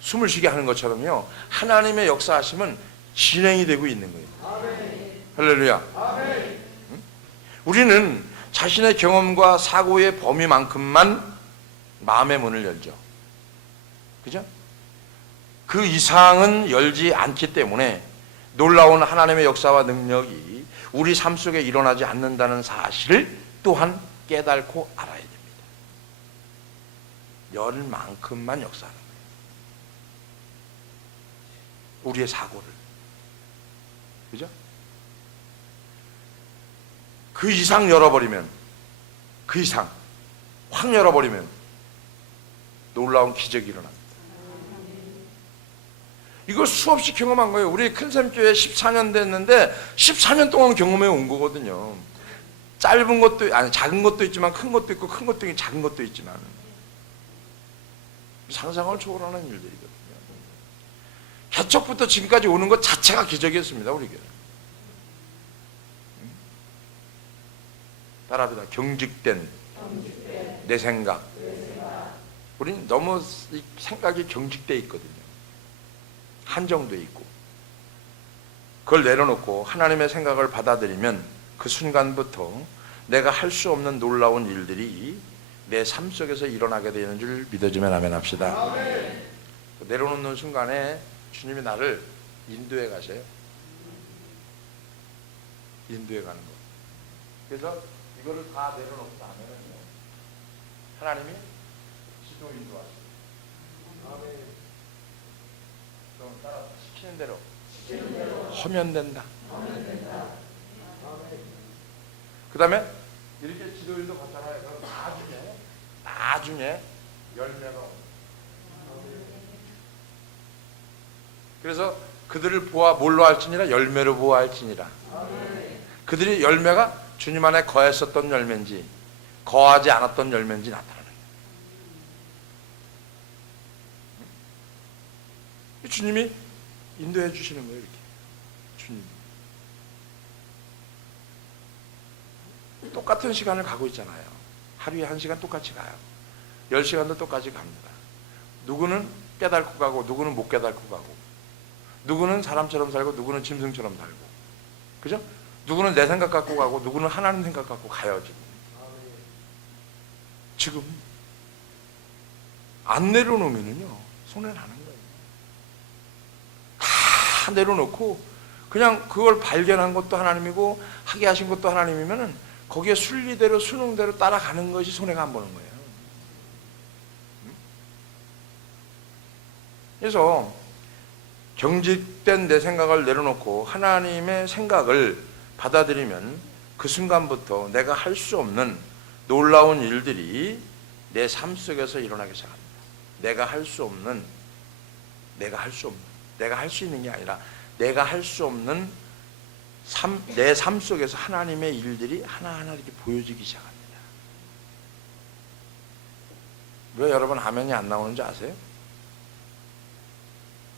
숨을 쉬게 하는 것처럼요, 하나님의 역사하심은 진행이 되고 있는 거예요. 할렐루야. 우리는 자신의 경험과 사고의 범위만큼만 마음의 문을 열죠. 그죠? 그 이상은 열지 않기 때문에 놀라운 하나님의 역사와 능력이 우리 삶 속에 일어나지 않는다는 사실을 또한 깨닫고 알아야 됩니다. 열 만큼만 역사하는 거예요. 우리의 사고를. 그죠? 그 이상 열어버리면, 그 이상 확 열어버리면 놀라운 기적이 일어납니다. 이걸 수없이 경험한 거예요. 우리 큰샘교회 14년 됐는데 14년 동안 경험해 온 거거든요. 짧은 것도, 아니 작은 것도 있지만 큰 것도 있고, 큰 것도 있고 작은 것도 있지만 상상을 초월하는 일들이거든요. 개척부터 지금까지 오는 것 자체가 기적이었습니다. 우리 교회. 따라합니다. 경직된 내 생각. 우리는 너무 생각이 경직되어 있거든요. 한정되어 있고. 그걸 내려놓고 하나님의 생각을 받아들이면 그 순간부터 내가 할 수 없는 놀라운 일들이 내 삶 속에서 일어나게 되는 줄 믿어주면 아멘 합시다. 내려놓는 순간에 주님이 나를 인도해 가세요. 인도해 가는 거. 그래서 이거를 다 내려놓고 나면은요, 하나님이 지도 인도하세요. 그럼 따라 시키는 대로 하면 된다. 그 다음에 이렇게 지도 인도 받잖아요. 그럼 나중에 열매가 옵니다. 그래서 그들을 보아 뭘로 할지니라? 열매로 보아할지니라. 그들이 열매가 주님 안에 거했었던 열매인지 거하지 않았던 열매인지 나타나는 거예요. 주님이 인도해 주시는 거예요. 이렇게 주님 똑같은 시간을 가고 있잖아요. 하루에 1시간 똑같이 가요. 10시간도 똑같이 갑니다. 누구는 깨닫고 가고 누구는 못 깨닫고 가고, 누구는 사람처럼 살고 누구는 짐승처럼 살고, 그죠? 누구는 내 생각 갖고 가고 누구는 하나님 생각 갖고 가요. 지금 안 내려놓으면요 손해 나는 거예요. 다 내려놓고 그냥 그걸 발견한 것도 하나님이고 하게 하신 것도 하나님이면은 거기에 순리대로 수능대로 따라가는 것이 손해가 안 보는 거예요. 그래서 경직된 내 생각을 내려놓고 하나님의 생각을 받아들이면 그 순간부터 내가 할 수 없는 놀라운 일들이 내 삶 속에서 일어나기 시작합니다. 내가 할 수 있는 게 아니라 내가 할 수 없는 내 삶 속에서 하나님의 일들이 하나하나 이렇게 보여지기 시작합니다. 왜 여러분 아멘이 안 나오는지 아세요?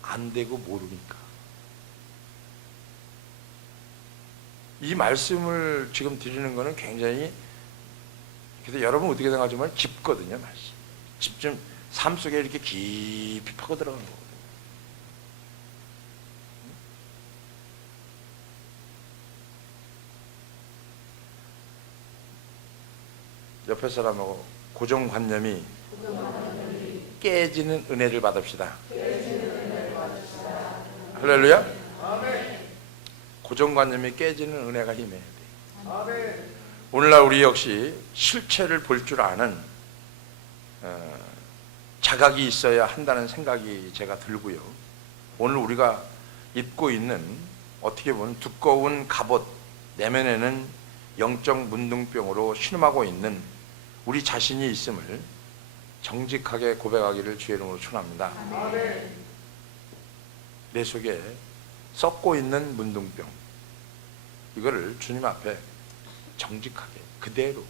안 되고 모르니까. 이 말씀을 지금 드리는 거는 굉장히, 그래서 여러분 어떻게 생각하지만 깊거든요. 말씀 좀 삶 속에 이렇게 깊이 파고 들어가는 거거든요. 옆에 사람하고 고정관념이 깨지는 은혜를 받읍시다. 할렐루야. 고정관념이 깨지는 은혜가 임해야 돼요. 오늘날 우리 역시 실체를 볼 줄 아는 자각이 있어야 한다는 생각이 제가 들고요. 오늘 우리가 입고 있는 어떻게 보면 두꺼운 갑옷 내면에는 영적 문둥병으로 신음하고 있는 우리 자신이 있음을 정직하게 고백하기를 주의 이름으로 축원합니다. 내 속에 썩고 있는 문둥병, 이거를 주님 앞에 정직하게 그대로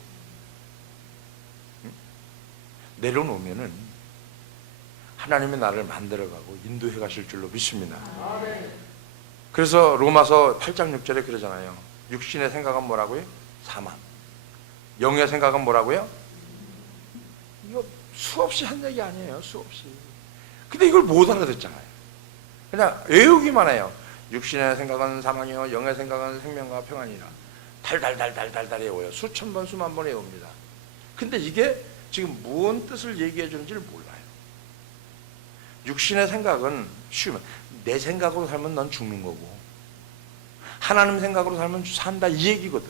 내려놓으면은 하나님이 나를 만들어가고 인도해 가실 줄로 믿습니다. 그래서 로마서 8장 6절에 그러잖아요. 육신의 생각은 뭐라고요? 사망. 영의 생각은 뭐라고요? 이거 수없이 한 얘기 아니에요. 수없이. 근데 이걸 못 알아듣잖아요. 그냥 외우기만 해요. 육신의 생각은 사망이요 영의 생각은 생명과 평안이라. 달달달달달달 외워요. 수천 번 수만 번 외웁니다. 근데 이게 지금 무슨 뜻을 얘기해 주는지를 몰라요. 육신의 생각은 쉬우면 내 생각으로 살면 넌 죽는 거고 하나님 생각으로 살면 산다 이 얘기거든.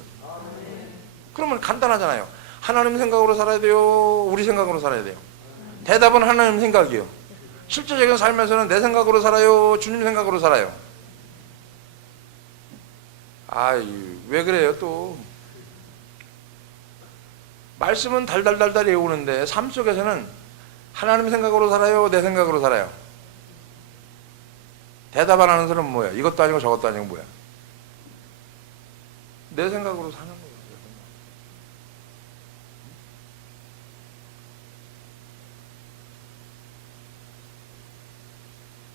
그러면 간단하잖아요. 하나님 생각으로 살아야 돼요? 우리 생각으로 살아야 돼요? 대답은 하나님 생각이요. 실제적인 삶에서는 내 생각으로 살아요? 주님 생각으로 살아요? 왜 그래요 또? 말씀은 달달달달 외우는데 삶 속에서는 하나님 생각으로 살아요? 내 생각으로 살아요? 대답 안 하는 사람은 뭐야? 이것도 아니고 저것도 아니고 뭐야? 내 생각으로 사는 거예요.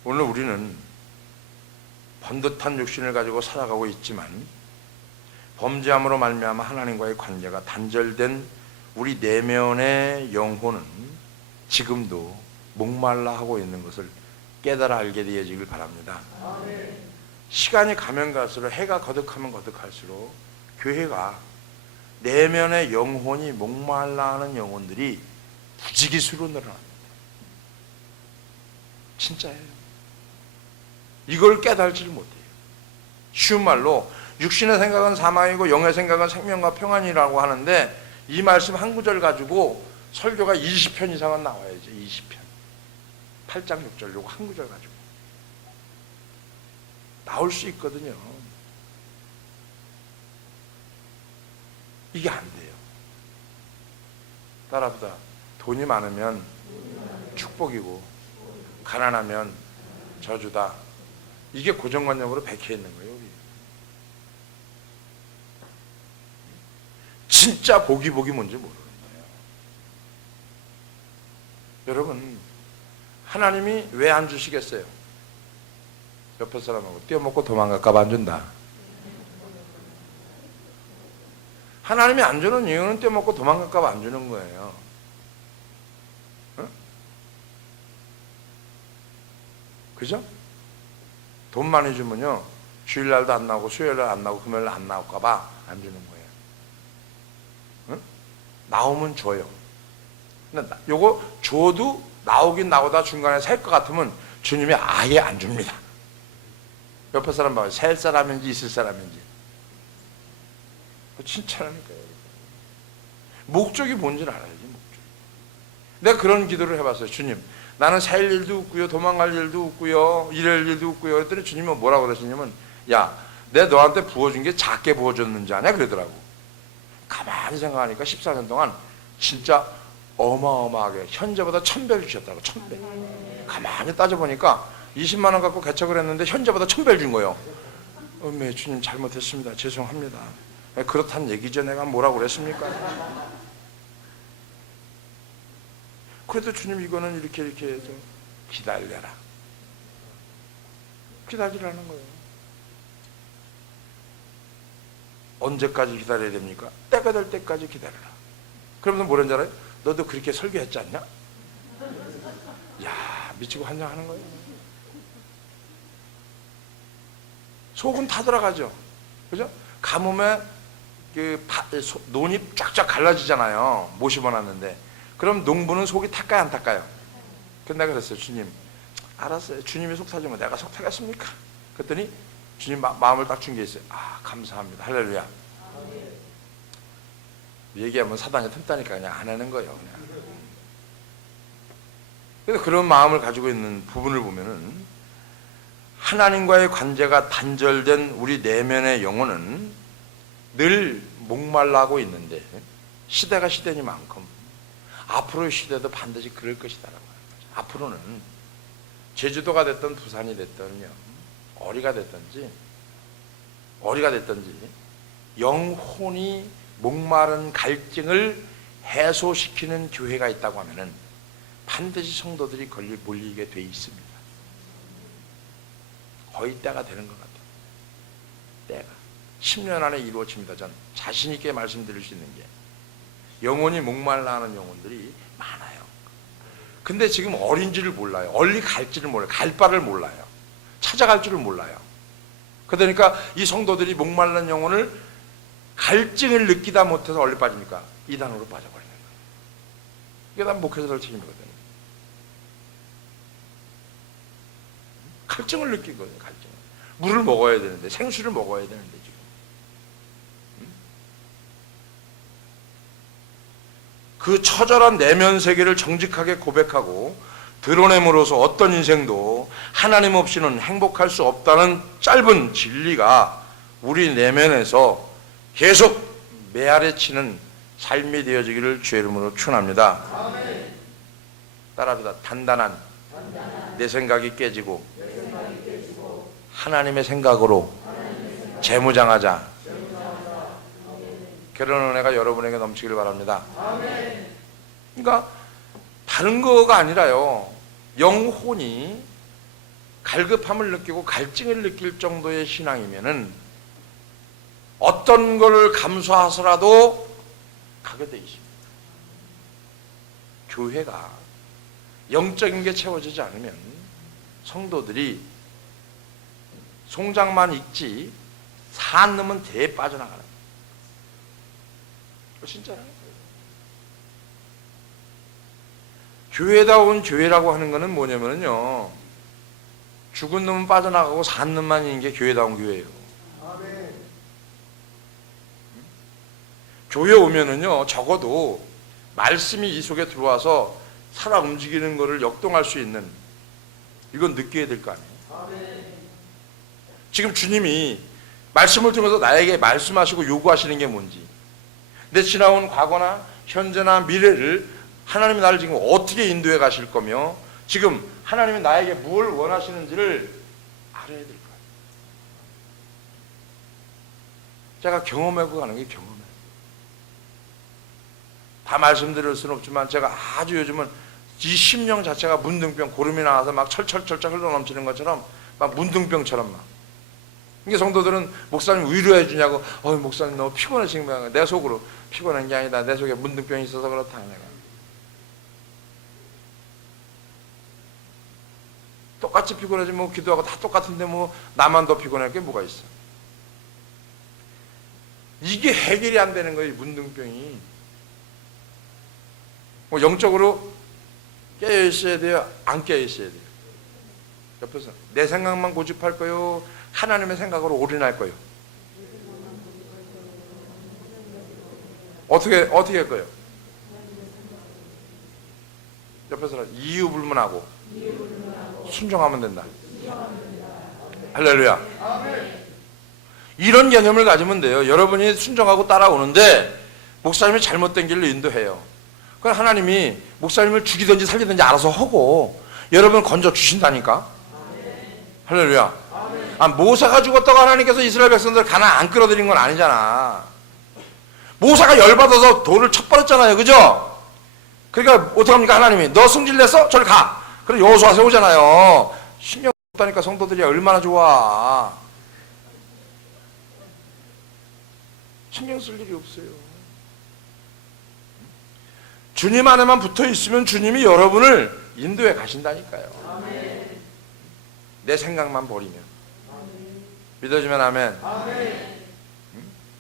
오늘 우리는 번듯한 육신을 가지고 살아가고 있지만 범죄함으로 말미암아 하나님과의 관계가 단절된 우리 내면의 영혼은 지금도 목말라 하고 있는 것을 깨달아 알게 되어지길 바랍니다. 시간이 가면 갈수록 해가 거듭하면 거듭할수록 교회가 내면의 영혼이 목말라 하는 영혼들이 부지기수로 늘어납니다. 진짜예요. 이걸 깨달지를 못해요. 쉬운 말로 육신의 생각은 사망이고 영의 생각은 생명과 평안이라고 하는데 이 말씀 한 구절 가지고 설교가 20편 이상은 나와야죠. 20편 8장 6절 요거 한 구절 가지고 나올 수 있거든요. 이게 안 돼요. 따라보다 돈이 많으면 축복이고 가난하면 저주다. 이게 고정관념으로 박혀 있는 거예요. 우리. 진짜 복이 뭔지 모르는 거예요. 여러분, 하나님이 왜 안 주시겠어요? 옆에 사람하고 떼어먹고 도망갈까 봐 안 준다. 하나님이 안 주는 이유는 떼어먹고 도망갈까 봐 안 주는 거예요. 어? 그죠? 돈 많이 주면요, 주일날도 안 나오고 수요일날 안 나오고 금요일날 안 나올까 봐 안 주는 거예요. 어? 나오면 줘요. 근데 요거 줘도 나오긴 나오다 중간에 셀 것 같으면 주님이 아예 안 줍니다. 옆에 사람 봐요. 셀 사람인지 있을 사람인지. 칭찬하니까요. 목적이 뭔지는 알아야지. 목적. 내가 그런 기도를 해봤어요. 주님, 나는 살 일도 없고요, 도망갈 일도 없고요, 이럴 일도 없고요. 그랬더니 주님은 뭐라고 그러시냐면, 야, 내가 너한테 부어준 게 작게 부어줬는지 아냐? 그러더라고. 가만히 생각하니까 14년 동안 진짜 어마어마하게 현재보다 1000배를 주셨다고. 1000배. 가만히 따져보니까 20만 원 갖고 개척을 했는데 현재보다 1000배를 준 거예요. 주님 잘못했습니다. 죄송합니다. 그렇단 얘기죠. 내가 뭐라고 그랬습니까? 그래도 주님 이거는 이렇게 해서 기다려라. 기다리라는 거예요. 언제까지 기다려야 됩니까? 때가 될 때까지 기다려라. 그러면서 뭐라는 줄 알아요? 너도 그렇게 설교했지 않냐? 야, 미치고 환장하는 거예요. 속은 다 들어가죠. 그죠? 가뭄에 논이 쫙쫙 갈라지잖아요. 못 심어놨는데. 그럼 농부는 속이 탈까요, 안 탈까요? 근데 내가 그랬어요. 주님, 알았어요. 주님이 속 타주면 내가 속 타겠습니까? 그랬더니 주님 마음을 딱 준 게 있어요. 아, 감사합니다. 할렐루야. 얘기하면 사단이 틈다니까 그냥 안 하는 거예요. 그냥. 그래서 그런 마음을 가지고 있는 부분을 보면은 하나님과의 관계가 단절된 우리 내면의 영혼은 늘 목말라하고 있는데, 시대가 시대니만큼 앞으로의 시대도 반드시 그럴 것이다라고 하는 거죠. 앞으로는 제주도가 됐든 부산이 됐든요, 어디가 됐든지 영혼이 목마른 갈증을 해소시키는 교회가 있다고 하면은 반드시 성도들이 몰리게 돼 있습니다. 거의 때가 되는 것 같아요. 때가 10년 안에 이루어집니다. 전 자신 있게 말씀드릴 수 있는 게, 영혼이 목말라 하는 영혼들이 많아요. 근데 지금 어린지를 몰라요. 어디 갈지를 몰라요. 갈 바를 몰라요. 찾아갈 줄을 몰라요. 그러니까 이 성도들이 목말른 영혼을 갈증을 느끼다 못해서 어디 빠집니까? 이단으로 빠져버리는 거예요. 이게 다 목회자들 책임이거든요. 갈증을 느끼거든요. 갈증. 물을 먹어야 되는데, 생수를 먹어야 되는데 지금. 그 처절한 내면 세계를 정직하게 고백하고 드러냄으로써 어떤 인생도 하나님 없이는 행복할 수 없다는 짧은 진리가 우리 내면에서 계속 메아리치는 삶이 되어지기를 주의 이름으로 축원합니다. 따라합니다. 단단한 내 생각이 깨지고 하나님의 생각으로 재무장하자. 결혼 은혜가 여러분에게 넘치기를 바랍니다. 그러니까 다른 거가 아니라요, 영혼이 갈급함을 느끼고 갈증을 느낄 정도의 신앙이면은 어떤 걸 감수하서라도 가게 돼 있습니다. 교회가 영적인 게 채워지지 않으면 성도들이 송장만 있지 산 놈은 대에 빠져나가는 거예요. 진짜요. 교회다운 교회라고 하는 거는 뭐냐면요, 죽은 놈은 빠져나가고 산 놈만 있는 게 교회다운 교회예요. 교회 오면은요, 적어도 말씀이 이 속에 들어와서 살아 움직이는 것을 역동할 수 있는, 이건 느껴야 될 거 아니에요. 지금 주님이 말씀을 통해서 나에게 말씀하시고 요구하시는 게 뭔지, 내 지나온 과거나 현재나 미래를 하나님이 나를 지금 어떻게 인도해 가실 거며, 지금 하나님이 나에게 무엇을 원하시는지를 알아야 될 거예요. 제가 경험하고 가는 게 경험이에요. 다 말씀드릴 수는 없지만 제가 아주 요즘은 이 심령 자체가 문둥병, 고름이 나와서 막 철철철철 흘러넘치는 것처럼 막 문둥병처럼 막. 이게 성도들은 목사님 위로해 주냐고, 목사님 너무 피곤하신 거야. 내 속으로 피곤한 게 아니다. 내 속에 문둥병이 있어서 그렇다. 내가 똑같이 피곤하지 뭐 기도하고 다 똑같은데 뭐 나만 더 피곤할 게 뭐가 있어. 이게 해결이 안 되는 거예요. 문둥병이. 뭐 영적으로 깨어 있어야 돼요? 안 깨어 있어야 돼요? 옆에서 내 생각만 고집할 거요? 하나님의 생각으로 올인할 거요? 어떻게 할 거요? 옆에서 이유 불문하고 순종하면 된다. 할렐루야. 이런 개념을 가지면 돼요. 여러분이 순종하고 따라오는데 목사님이 잘못된 길로 인도해요. 그럼 하나님이 목사님을 죽이든지 살리든지 알아서 하고 여러분을 건져 주신다니까. 할렐루야. 모세가 죽었다고 하나님께서 이스라엘 백성들 가나안 안 끌어들인 건 아니잖아. 모세가 열받아서 돌을 쳐버렸잖아요. 그죠? 그러니까 어떡합니까? 하나님이 너 승질냈어? 저리 가. 그럼 여호수아 세우잖아요. 신경 없다니까. 성도들이 얼마나 좋아. 신경 쓸 일이 없어요. 주님 안에만 붙어 있으면 주님이 여러분을 인도해 가신다니까요. 내 생각만 버리면. 믿어주면 아멘.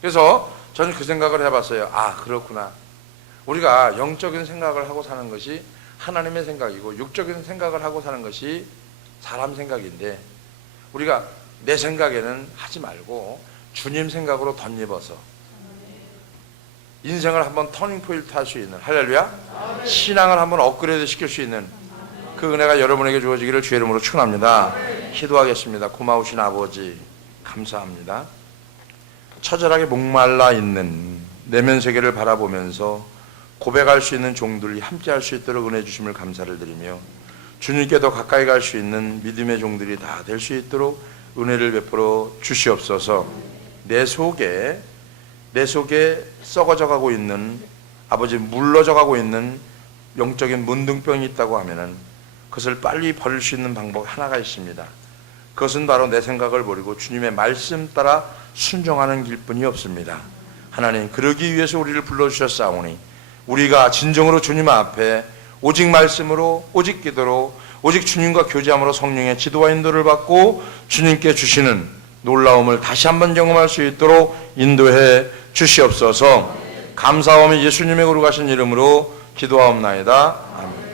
그래서 저는 그 생각을 해봤어요. 그렇구나. 우리가 영적인 생각을 하고 사는 것이 하나님의 생각이고 육적인 생각을 하고 사는 것이 사람 생각인데 우리가 내 생각에는 하지 말고 주님 생각으로 덧입어서 인생을 한번 터닝포인트 할 수 있는, 할렐루야, 신앙을 한번 업그레이드 시킬 수 있는 그 은혜가 여러분에게 주어지기를 주의 이름으로 축원합니다. 기도하겠습니다. 고마우신 아버지 감사합니다. 처절하게 목말라 있는 내면 세계를 바라보면서 고백할 수 있는 종들이 함께 할 수 있도록 은혜 주심을 감사를 드리며 주님께 더 가까이 갈 수 있는 믿음의 종들이 다 될 수 있도록 은혜를 베풀어 주시옵소서. 내 속에 썩어져 가고 있는, 아버지 물러져 가고 있는 영적인 문둥병이 있다고 하면은 그것을 빨리 버릴 수 있는 방법 하나가 있습니다. 그것은 바로 내 생각을 버리고 주님의 말씀 따라 순종하는 길뿐이 없습니다. 하나님, 그러기 위해서 우리를 불러주셨사오니 우리가 진정으로 주님 앞에 오직 말씀으로, 오직 기도로, 오직 주님과 교제함으로 성령의 지도와 인도를 받고 주님께 주시는 놀라움을 다시 한번 경험할 수 있도록 인도해 주시옵소서. 감사하며 예수님의 거룩하신 이름으로 기도하옵나이다. 아멘.